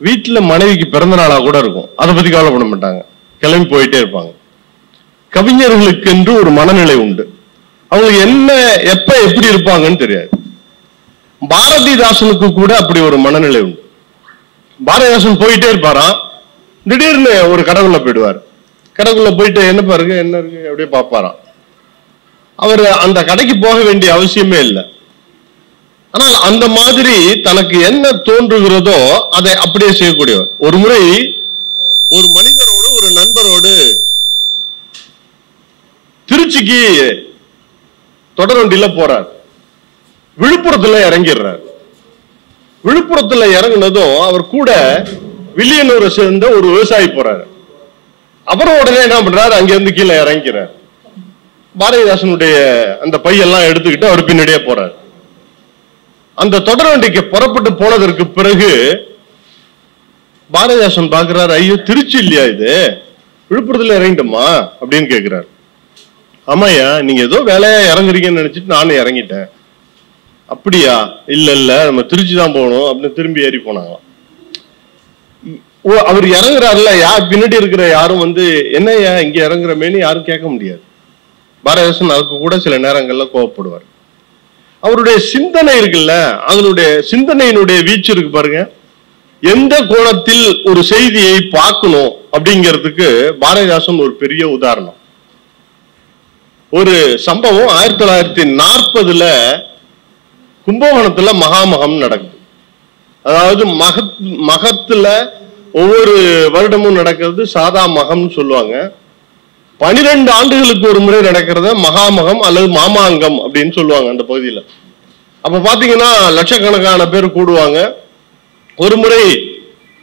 வீட்டுல மனைவிக்கு பிறந்த நாளா கூட இருக்கும், அதை பத்தி கவலைப்பட மாட்டாங்க, கிளம்பி போயிட்டே இருப்பாங்க. கவிஞர்களுக்கு என்று ஒரு மனநிலை உண்டு. அவங்களுக்கு என்ன எப்ப எப்படி இருப்பாங்கன்னு தெரியாது. பாரதிதாசனுக்கு கூட அப்படி ஒரு மனநிலை உண்டு. பாரதிதாசன் போயிட்டே இருப்பாராம், திடீர்னு ஒரு கடைக்குள்ள போயிடுவார். கடைக்குள்ள போயிட்டு என்னப்பா இருக்கு என்ன இருக்கு அப்படியே பார்ப்பாராம். அவர் அந்த கடைக்கு போக வேண்டிய அவசியமே இல்லை. ஆனால் அந்த மாதிரி தனக்கு என்ன தோன்றுகிறதோ அதை அப்படியே செய்யக்கூடியவர். ஒரு முறை ஒரு மனிதரோடு ஒரு நண்பரோடு திருச்சிக்கு தொடர் வண்டியில போறார். விழுப்புரத்துல இறங்கிடுறார். விழுப்புரத்துல இறங்குனதும் அவர் கூட வில்லியனூரை சேர்ந்த ஒரு விவசாயி போறாரு. அப்புறம் உடனே என்ன பண்றாரு, அங்கிருந்து கீழே இறங்கிறார். பாரதிதாசனுடைய அந்த பையெல்லாம் எடுத்துக்கிட்டு அவர் பின்னாடியே போறாரு. அந்த தொடர் வண்டிக்கு புறப்பட்டு போனதற்கு பிறகு பாரதிதாசன் பாக்குறாரு, ஐயோ திருச்சி இல்லையா இது, விழுப்புரத்துல இறங்கிட்டோமா அப்படின்னு கேட்கிறாரு. ஆமாயா, நீங்க ஏதோ வேலையா இறங்குறீங்கன்னு நினைச்சிட்டு நானும் இறங்கிட்டேன். அப்படியா? இல்ல இல்ல நம்ம திருச்சி தான் போகணும் அப்படின்னு திரும்பி ஏறி போனாங்களாம். அவர் இறங்குறாருல, பின்னாடி இருக்கிற யாரும் வந்து என்னையா இங்க இறங்குறமேன்னு யாரும் கேட்க முடியாது. பாரதிதாசன் அதுக்கு கூட சில நேரங்கள்ல கோவப்படுவார். அவருடைய சிந்தனை இருக்குல்ல, அதனுடைய சிந்தனையினுடைய வீச்சு இருக்கு பாருங்க. எந்த கோணத்தில் ஒரு செய்தியை பார்க்கணும் அப்படிங்கிறதுக்கு பாரதிதாசன் ஒரு பெரிய உதாரணம். ஒரு சம்பவம் 1940 கும்பகோணத்துல மகாமகம் நடக்குது. அதாவது மகத்துல ஒவ்வொரு வருடமும் நடக்கிறது சாதா மகம்னு சொல்லுவாங்க. 12 ஆண்டுகளுக்கு ஒரு முறை நடக்கிறத மகாமகம் அல்லது மாமாங்கம் அப்படின்னு சொல்லுவாங்க அந்த பகுதியில். அப்ப பாத்தீங்கன்னா லட்சக்கணக்கான பேர் கூடுவாங்க. ஒரு முறை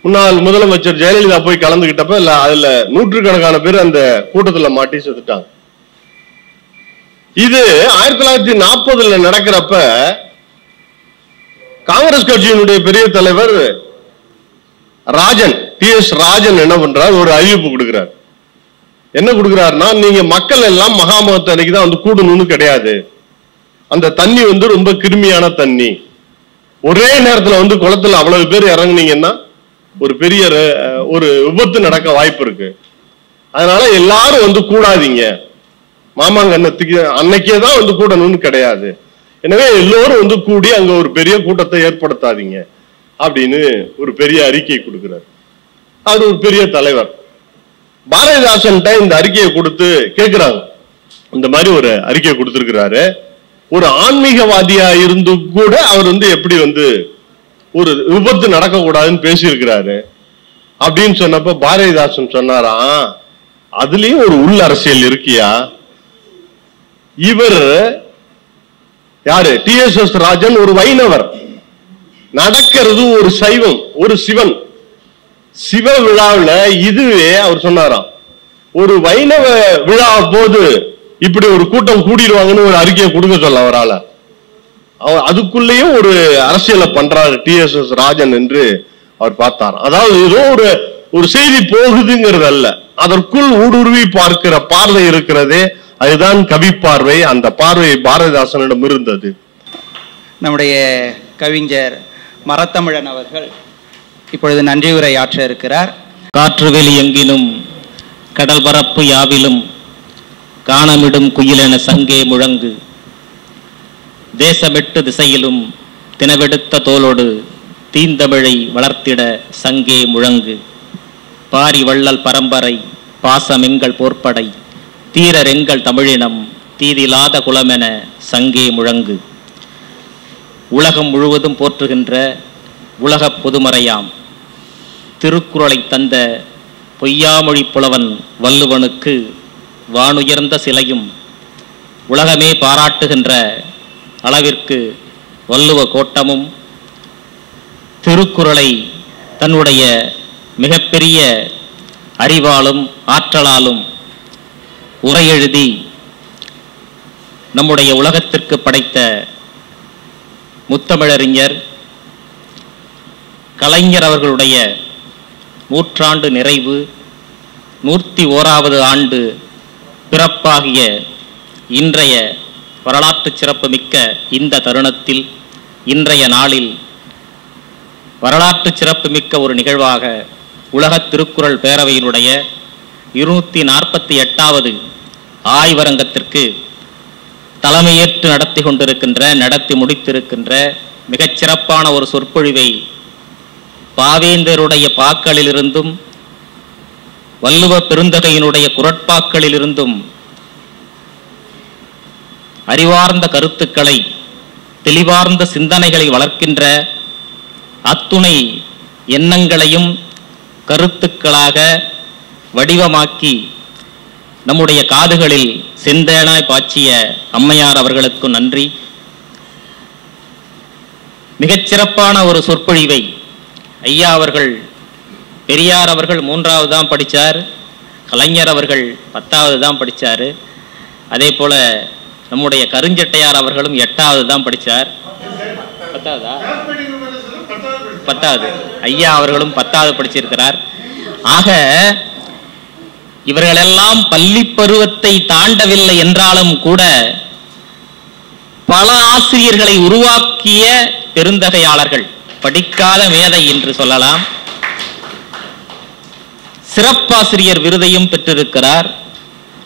முன்னாள் முதலமைச்சர் ஜெயலலிதா போய் கலந்துகிட்டப்ப அதுல நூற்றுக்கணக்கான பேர் அந்த கூட்டத்துல மாட்டி செத்துட்டாங்க. இது 1940 நடக்கிறப்ப காங்கிரஸ் கட்சியினுடைய பெரிய தலைவர் ராஜன், TS ராஜன் என்ன பண்றார், ஒரு அறிவிப்பு கொடுக்கிறார். என்ன கொடுக்கிறாருன்னா, நீங்க மக்கள் எல்லாம் மகாமகத்து அன்னைக்கு தான் வந்து கூடணும்னு கிடையாது. அந்த தண்ணி வந்து ரொம்ப கிருமியான தண்ணி. ஒரே நேரத்துல வந்து குளத்துல அவ்வளவு பேர் இறங்குனீங்கன்னா ஒரு பெரிய ஒரு விபத்து நடக்க வாய்ப்பு இருக்கு. அதனால எல்லாரும் வந்து கூடாதீங்க, மாமாங்கன்னத்துக்கு அன்னைக்கே தான் வந்து கூடணும்னு கிடையாது. எனவே எல்லோரும் வந்து கூடி அங்க ஒரு பெரிய கூட்டத்தை ஏற்படுத்தாதீங்க அப்படின்னு ஒரு பெரிய அறிக்கை கொடுக்கிறார். அவர் ஒரு பெரிய தலைவர். பாரதிதாசன் இந்த அறிக்கையை கொடுத்து கேட்கிறாங்க, இந்த மாதிரி ஒரு அறிக்கையை கொடுத்திருக்கிறாரு, ஒரு ஆன்மீகவாதியா இருந்து கூட அவர் வந்து எப்படி வந்து ஒரு விபத்து நடக்க கூடாதுன்னு பேசியிருக்கிறாரு அப்படின்னு சொன்னப்ப பாரதிதாசன் சொன்னாராம், அதுலயும் ஒரு உள் அரசியல் இருக்கியா. இவர் யாரு, TSS ராஜன் ஒரு வைணவர், நடக்கிறது ஒரு சைவம், ஒரு சிவன். சிவ விழாவில் இதுவே அவர் சொன்னாராம், ஒரு வைணவ விழா போது இப்படி ஒரு கூட்டம் கூடிடுவாங்கன்னு ஒரு அறிக்கையை கொடுக்க சொல்ல அவரால். அதுக்குள்ளேயும் ஒரு அரசியலை பண்றாரு TSS ராஜன் என்று அவர் பார்த்தார். அதாவது ஏதோ ஒரு செய்தி போகுதுங்கிறது அல்ல, அதற்குள் ஊடுருவி பார்க்கிற பார்வை இருக்கிறதே, அதுதான் கவி பார்வை. அந்த பார்வை பாரதிதாசனிடம் இருந்தது. நம்முடைய கவிஞர் மரத்தமிழன் அவர்கள் இப்பொழுது நன்றி உரை ஆற்ற இருக்கிறார். காற்று வெளி எங்கினும் கடல் பரப்பு யாவிலும் காணமிடும் குயிலென சங்கே முழங்கு, தேசமெட்டு திசையிலும் தினவெடுத்த தோளோடு தீந்தமிழை வளர்த்திட சங்கே முழங்கு, பாரி வள்ளல் பரம்பரை பாசமெங்கள் போர்ப்படை தீரரெங்கள் தமிழினம் தீதிலாத குலமென சங்கே முழங்கு, உலகம் முழுவதும் போற்றுகின்ற உலகப் பொதுமறையாம் திருக்குறளை தந்த பொய்யாமொழி புலவன் வள்ளுவனுக்கு வானுயர்ந்த சிலையும் உலகமே பாராட்டுகின்ற அளவிற்கு வள்ளுவ கோட்டமும் திருக்குறளை தன்னுடைய மிகப்பெரிய அறிவாலும் ஆற்றலாலும் உரையெழுதி நம்முடைய உலகத்திற்கு படைத்த முத்தமிழறிஞர் கலைஞர் அவர்களுடைய நூற்றாண்டு நிறைவு 101வது ஆண்டு பிறப்பாகிய இன்றைய வரலாற்று சிறப்புமிக்க இந்த தருணத்தில், இன்றைய நாளில் வரலாற்று சிறப்புமிக்க ஒரு நிகழ்வாக உலக திருக்குறள் பேரவையினுடைய 248வது ஆய்வரங்கத்திற்கு தலைமையேற்று நடத்தி முடித்திருக்கின்ற மிகச்சிறப்பான ஒரு சொற்பொழிவை பாவேந்தருடைய பாக்களிலிருந்தும் வள்ளுவ பெருந்தகையினுடைய குரட்பாக்களிலிருந்தும் அறிவார்ந்த கருத்துக்களை, தெளிவார்ந்த சிந்தனைகளை வளர்க்கின்ற அத்துணை எண்ணங்களையும் கருத்துக்களாக வடிவமாக்கி நம்முடைய காதுகளில் செந்தேனாய் பாய்ச்சிய அம்மையார் அவர்களுக்கு நன்றி. மிகச்சிறப்பான ஒரு சொற்பொழிவை ஐயா அவர்கள், பெரியார் அவர்கள் 3வது தான் படித்தார், கலைஞர் அவர்கள் 10வது தான் படித்தார், அதே போல் நம்முடைய கருஞ்சட்டையார் அவர்களும் 8வது தான் படித்தார். 10வது ஐயா அவர்களும் 10வது படிச்சிருக்கிறார். ஆக இவர்களெல்லாம் பள்ளி பருவத்தை தாண்டவில்லை என்றாலும் கூட பல ஆசிரியர்களை உருவாக்கிய பெருந்தகையாளர்கள், படிக்காத மேதை என்று சொல்லலாம். சிறப்பாசிரியர் விருதையும் பெற்றிருக்கிறார்,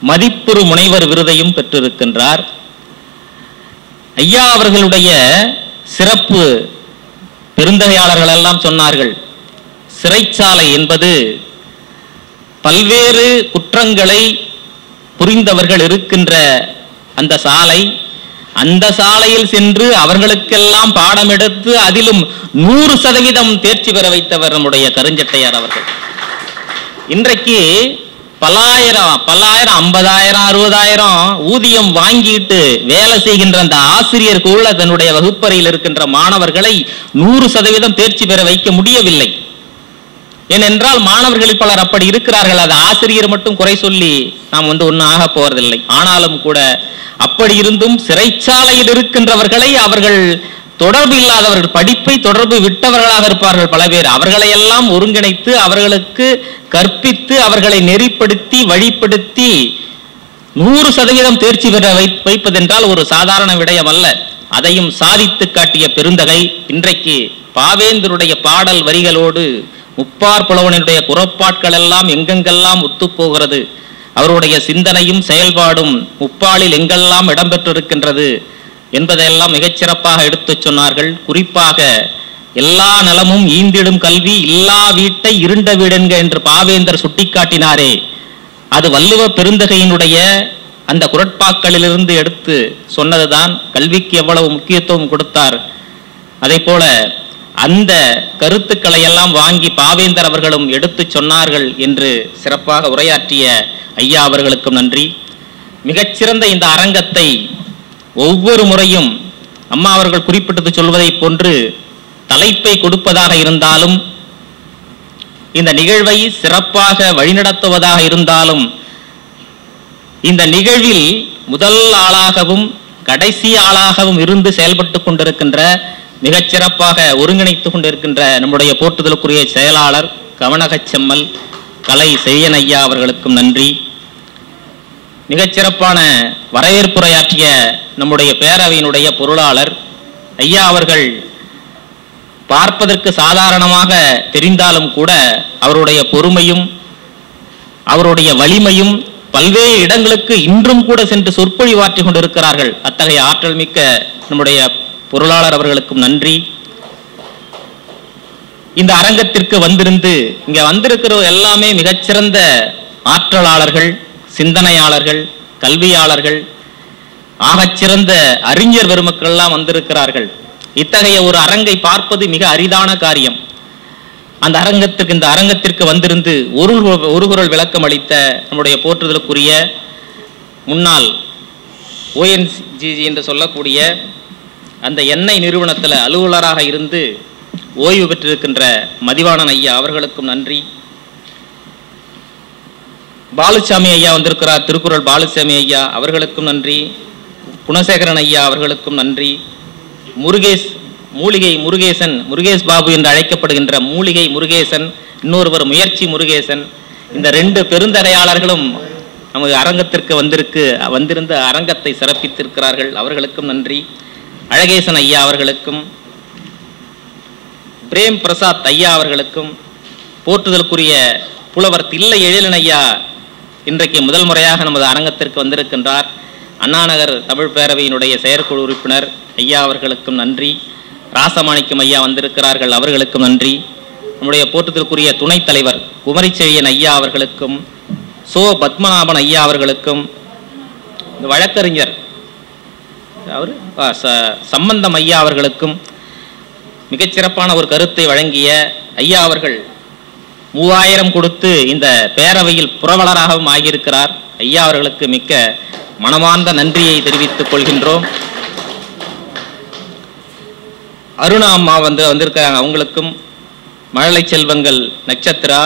மதிப்புறு முனைவர் விருதையும் பெற்றிருக்கின்றார். ஐயா அவர்களுடைய சிறப்பு பெருந்தகையாளர்கள் எல்லாம் சொன்னார்கள், சிறைச்சாலை என்பது பல்வேறு குற்றங்களை புரிந்தவர்கள் இருக்கின்ற அந்த சாலை. அந்த சாலையில் சென்று அவர்களுக்கெல்லாம் பாடம் எடுத்து அதிலும் 100% தேர்ச்சி பெற வைத்தவர் நம்முடைய கருஞ்சட்டையார் அவர்கள். இன்றைக்கு பல்லாயிரம் 50,000 60,000 ஊதியம் வாங்கிட்டு வேலை செய்கின்ற அந்த ஆசிரியர் கூட தன்னுடைய வகுப்பறையில் இருக்கின்ற மாணவர்களை 100% தேர்ச்சி பெற வைக்க முடியவில்லை. ஏனென்றால் மாணவர்கள் பலர் அப்படி இருக்கிறார்கள். அது ஆசிரியர் மட்டும் குறை சொல்லி நாம் ஒன்றும் ஆக போவதில்லை. ஆனாலும் கூட அப்படி இருந்தும் சிறைச்சாலையில் இருக்கின்றவர்களை அவர்கள் தொடர்பு இல்லாதவர்கள், படிப்பை தொடர்பு விட்டவர்களாக இருப்பார்கள் பல பேர். அவர்களை எல்லாம் ஒருங்கிணைத்து அவர்களுக்கு கற்பித்து அவர்களை நெறிப்படுத்தி வழிப்படுத்தி 100% தேர்ச்சி பெற வைப்பதென்றால் ஒரு சாதாரண விடயம் அல்ல. அதையும் சாதித்து காட்டிய பெருந்தகை இன்றைக்கு பாவேந்தருடைய பாடல் வரிகளோடு முப்பார் புலவனுடைய குறப்பாட்கள் எல்லாம் எங்கெங்கெல்லாம் ஒத்துப்போகிறது. அவருடைய சிந்தனையும் செயல்பாடும் முப்பாலில் எங்கெல்லாம் இடம்பெற்றிருக்கின்றது என்பதையெல்லாம் மிகச்சிறப்பாக எடுத்துச் சொன்னார்கள். குறிப்பாக எல்லா நலமும் ஈந்திடும் கல்வி இல்லா வீட்டை இருண்ட வீடென்க என்று பாவேந்தர் சுட்டிக்காட்டினாரே, அது வள்ளுவ பெருந்தகையினுடைய அந்த குறட்பாக்களிலிருந்து எடுத்து சொன்னதுதான். கல்விக்கு எவ்வளவு முக்கியத்துவம் கொடுத்தார். அதே போல அந்த கருத்துக்களை எல்லாம் வாங்கி பாவேந்தர் அவர்களும் எடுத்து சொன்னார்கள் என்று சிறப்பாக உரையாற்றிய ஐயா அவர்களுக்கும் நன்றி. மிகச்சிறந்த இந்த அரங்கத்தை ஒவ்வொரு முறையும் அம்மா அவர்கள் குறிப்பிட்டது சொல்வதை போன்று தலைப்பை கொடுப்பதாக இருந்தாலும், இந்த நிகழ்வை சிறப்பாக வழிநடத்துவதாக இருந்தாலும், இந்த நிகழ்வில் முதல் ஆளாகவும் கடைசி ஆளாகவும் இருந்து செயல்பட்டு கொண்டிருக்கின்ற மிகச்சிறப்பாக ஒருங்கிணைத்து கொண்டிருக்கின்ற நம்முடைய போற்றுதலுக்குரிய செயலாளர் கவனகச்செம்மல் கலை செய்யன் ஐயா அவர்களுக்கும் நன்றி. மிகச்சிறப்பான வரவேற்புரையாற்றிய நம்முடைய பேரவையினுடைய பொருளாளர் ஐயா அவர்கள் பார்ப்பதற்கு சாதாரணமாக தெரிந்தாலும் கூட அவருடைய பொறுமையும் அவருடைய வலிமையும் பல்வேறு இடங்களுக்கு இன்றும் கூட சென்று சொற்பொழிவாற்றிக் கொண்டிருக்கிறார்கள். அத்தகைய ஆற்றல் மிக்க நம்முடைய பொருளாளர் அவர்களுக்கும் நன்றி. இந்த அரங்கத்திற்கு வந்திருந்து இங்க வந்திருக்கிற எல்லாமே மிகச்சிறந்த ஆற்றலாளர்கள், சிந்தனையாளர்கள், கல்வியாளர்கள், ஆகச்சிறந்த அறிஞர் பெருமக்கள் எல்லாம் வந்திருக்கிறார்கள். இத்தகைய ஒரு அரங்கை பார்ப்பது மிக அரிதான காரியம். அந்த அரங்கத்திற்கு வந்திருந்து ஒரு குரல் விளக்கம் அளித்த நம்முடைய போற்றுதலுக்குரிய முன்னாள் ONGC என்று சொல்லக்கூடிய அந்த எண்ணெய் நிறுவனத்தில் அலுவலராக இருந்து ஓய்வு பெற்றிருக்கின்ற மதிவாணன் ஐயா அவர்களுக்கும் நன்றி. பாலுசாமி ஐயா வந்திருக்கிறார், திருக்குறள் பாலுசாமி ஐயா அவர்களுக்கும் நன்றி. குணசேகரன் ஐயா அவர்களுக்கும் நன்றி. முருகேஷ் பாபு என்று அழைக்கப்படுகின்ற மூலிகை முருகேசன், இன்னொருவர் முயற்சி முருகேசன், இந்த 2 பெருந்தகையாளர்களும் நமது அரங்கத்திற்கு வந்திருந்த அரங்கத்தை சிறப்பித்திருக்கிறார்கள். அவர்களுக்கும் நன்றி. அழகேசன் ஐயா அவர்களுக்கும், பிரேம் பிரசாத் ஐயா அவர்களுக்கும், போற்றுதலுக்குரிய புலவர் தில்லை எழிலன் ஐயா இன்றைக்கு முதல் முறையாக நமது அரங்கத்திற்கு வந்திருக்கின்றார். அண்ணாநகர் தமிழ் பேரவையினுடைய செயற்குழு உறுப்பினர் ஐயா அவர்களுக்கும் நன்றி. ராசமாணிக்கம் ஐயா வந்திருக்கிறார்கள், அவர்களுக்கும் நன்றி. நம்முடைய போற்றுதலுக்குரிய துணைத் தலைவர் குமரிச்செழியன் ஐயா அவர்களுக்கும், பத்மநாபன் ஐயா அவர்களுக்கும், இந்த வழக்கறிஞர் அவர் சம்பந்தம் ஐயா அவர்களுக்கும், மிகச்சிறப்பான ஒரு கருத்தை வழங்கிய ஐயா அவர்கள் 3000 கொடுத்து இந்த பேரவையில் புரவலராகவும் ஆகியிருக்கிறார். ஐயா அவர்களுக்கு மிக்க மனமார்ந்த நன்றியை தெரிவித்துக் கொள்கின்றோம். அருணா அம்மா வந்திருக்கிறாங்க, அவங்களுக்கும், மழலை செல்வங்கள் நட்சத்திரா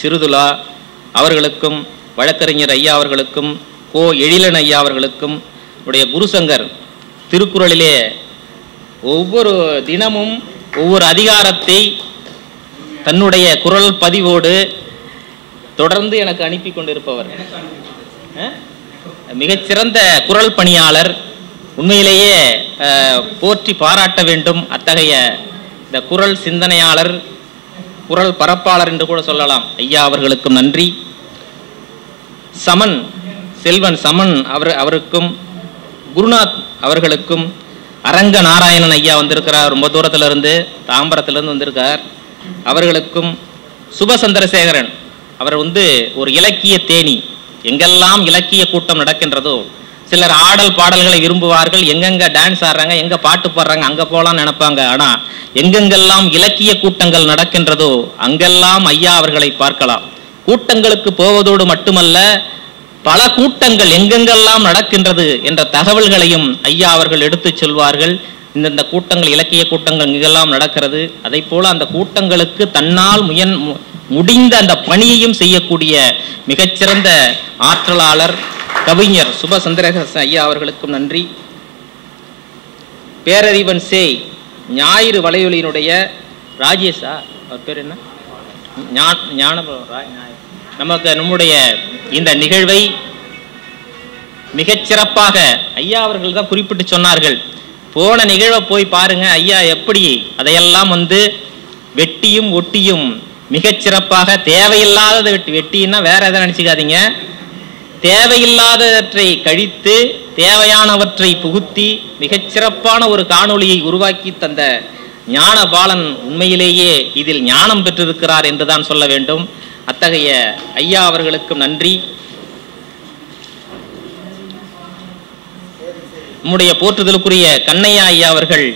சிறுதுலா அவர்களுக்கும், வழக்கறிஞர் ஐயா அவர்களுக்கும், எழிலன் ஐயா அவர்களுக்கும், உடைய குருசங்கர் திருக்குறளிலே ஒவ்வொரு தினமும் ஒவ்வொரு அதிகாரத்தை தன்னுடைய குரல் பதிவோடு தொடர்ந்து எனக்கு அனுப்பி கொண்டிருப்பவர், மிகச்சிறந்த குரல் பணியாளர். உண்மையிலேயே போற்றி பாராட்ட வேண்டும். அத்தகைய இந்த குரல் சிந்தனையாளர், குரல் பரப்பாளர் என்று கூட சொல்லலாம். ஐயா அவர்களுக்கும் நன்றி. செல்வன் சமன் அவருக்கும், குருநாத் அவர்களுக்கும், அரங்க நாராயணன் ஐயா வந்திருக்கிறார், ரொம்ப தூரத்திலிருந்து தாம்பரத்திலிருந்து வந்திருக்கார், அவர்களுக்கும், சுபசந்திரசேகரன் அவர் ஒரு இலக்கிய தேனி, எங்கெல்லாம் இலக்கிய கூட்டம் நடக்கின்றதோ சிலர் ஆடல் பாடல்களை விரும்புவார்கள். எங்கெங்க டான்ஸ் ஆடுறாங்க, எங்க பாட்டு பாடுறாங்க, அங்க போலாம் நினைப்பாங்க. ஆனா எங்கெங்கெல்லாம் இலக்கிய கூட்டங்கள் நடக்கின்றதோ அங்கெல்லாம் ஐயா அவர்களை பார்க்கலாம். கூட்டங்களுக்கு போவதோடு மட்டுமல்ல, பல கூட்டங்கள் எங்கெங்கெல்லாம் நடக்கின்றது என்ற தகவல்களையும் ஐயா அவர்கள் எடுத்துச் சொல்வார்கள். இந்த கூட்டங்கள், இலக்கிய கூட்டங்கள் இங்கெல்லாம் நடக்கிறது. அதை போல அந்த கூட்டங்களுக்கு தன்னால் முடிந்த அந்த பணியையும் செய்யக்கூடிய மிகச்சிறந்த ஆற்றலாளர் கவிஞர் சுப சந்திரஹாசன் ஐயா அவர்களுக்கும் நன்றி. பேரறிவன் சேய் ஞாயிறு வலையொலியினுடைய ராஜேஷா, அவர் பேர் என்ன, நமக்கு நம்முடைய இந்த நிகழ்வை மிகச்சிறப்பாக ஐயா அவர்கள் தான் குறிப்பிட்டு சொன்னார்கள். போன நிகழ்வை போய் பாருங்க, ஐயா எப்படி அதையெல்லாம் வெட்டியும் ஒட்டியும் மிகச்சிறப்பாக, தேவையில்லாததை வெட்டின்னா வேற எதை நினைச்சுக்காதீங்க, தேவையில்லாதவற்றை கழித்து தேவையானவற்றை புகுத்தி மிகச்சிறப்பான ஒரு காணொளியை உருவாக்கி தந்த ஞானபாலன் உண்மையிலேயே இதில் ஞானம் பெற்றிருக்கிறார் என்றுதான் சொல்ல வேண்டும். அத்தகைய ஐயா அவர்களுக்கும் நன்றி. நம்முடைய போற்றுதலுக்குரிய கண்ணையா ஐயா அவர்கள்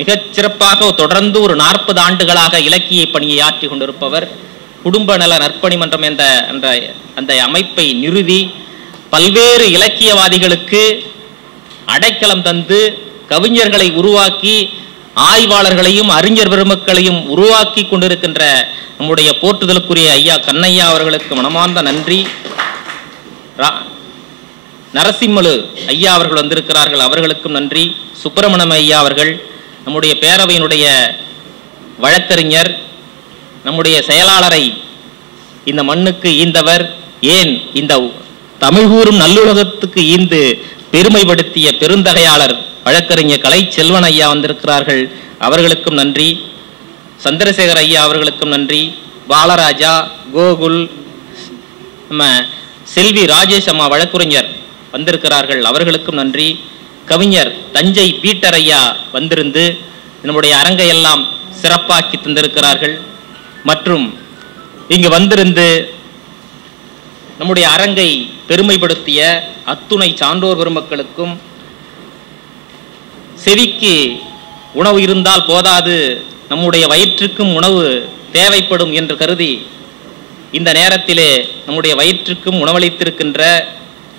மிகச்சிறப்பாக தொடர்ந்து ஒரு 40 ஆண்டுகளாக இலக்கிய பணியை ஆற்றி கொண்டிருப்பவர். குடும்ப நல நற்பணி மன்றம் என்ற அந்த அமைப்பை நிறுவி பல்வேறு இலக்கியவாதிகளுக்கு அடைக்கலம் தந்து கவிஞர்களை உருவாக்கி ஆய்வாளர்களையும் அறிஞர் பெருமக்களையும் உருவாக்கி கொண்டிருக்கின்ற நம்முடைய போற்றுதலுக்குரிய ஐயா கண்ணையா அவர்களுக்கு மனமார்ந்த நன்றி. நரசிம்மலு ஐயா அவர்கள் வந்திருக்கிறார்கள், அவர்களுக்கும் நன்றி. சுப்பிரமணியம் ஐயா அவர்கள் நம்முடைய பேரவையினுடைய வழக்கறிஞர், நம்முடைய செயலாளரை இந்த மண்ணுக்கு ஈந்தவர், ஏன் இந்த தமிழ் கூறும் நல்லுலகத்துக்கு ஈந்து பெருமைப்படுத்திய பெருந்தகையாளர் வழக்கறிஞர் கலை செல்வன் ஐயா வந்திருக்கிறார்கள், அவர்களுக்கும் நன்றி. சந்திரசேகர் ஐயா அவர்களுக்கும் நன்றி. பாலராஜா, கோகுல், நம்ம செல்வி ராஜேஷ் அம்மா வழக்குரைஞர் வந்திருக்கிறார்கள், அவர்களுக்கும் நன்றி. கவிஞர் தஞ்சை பீட்டர் ஐயா வந்திருந்து நம்முடைய அரங்கையெல்லாம் சிறப்பாக்கி தந்திருக்கிறார்கள். மற்றும் இங்கு வந்திருந்து நம்முடைய அரங்கை பெருமைப்படுத்திய அத்துணை சான்றோர் பெருமக்களுக்கும், செவிக்கு உணவு இருந்தால் போதாது, நம்முடைய வயிற்றுக்கும் உணவு தேவைப்படும் என்று கருதி இந்த நேரத்திலே நம்முடைய வயிற்றுக்கும் உணவளித்திருக்கின்ற,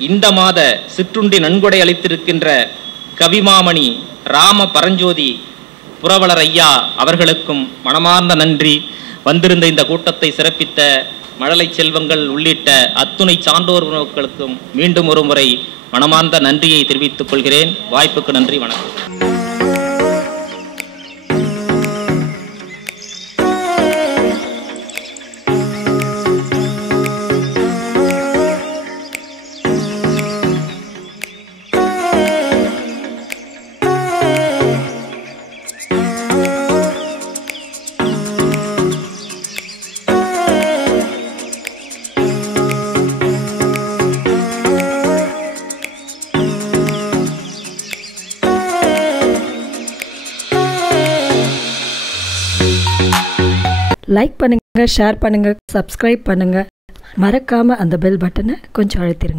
இந்த மாத சிற்றுண்டி நன்கொடை அளித்திருக்கின்ற கவிமாமணி ராம பரஞ்சோதி புரவலர் ஐயா அவர்களுக்கும் மனமார்ந்த நன்றி. வந்திருந்த இந்த கூட்டத்தை சிறப்பித்த மழலை செல்வங்கள் உள்ளிட்ட அத்துணை சான்றோர் மக்களுக்கும் மீண்டும் ஒரு முறை மனமார்ந்த நன்றியை தெரிவித்துக் கொள்கிறேன். வாய்ப்புக்கு நன்றி, வணக்கம். லைக் பண்ணுங்க, ஷேர் பண்ணுங்க, சப்ஸ்கிரைப் பண்ணுங்க. மறக்காம அந்த பெல் பட்டனை கொஞ்சம் அழுத்திருங்க.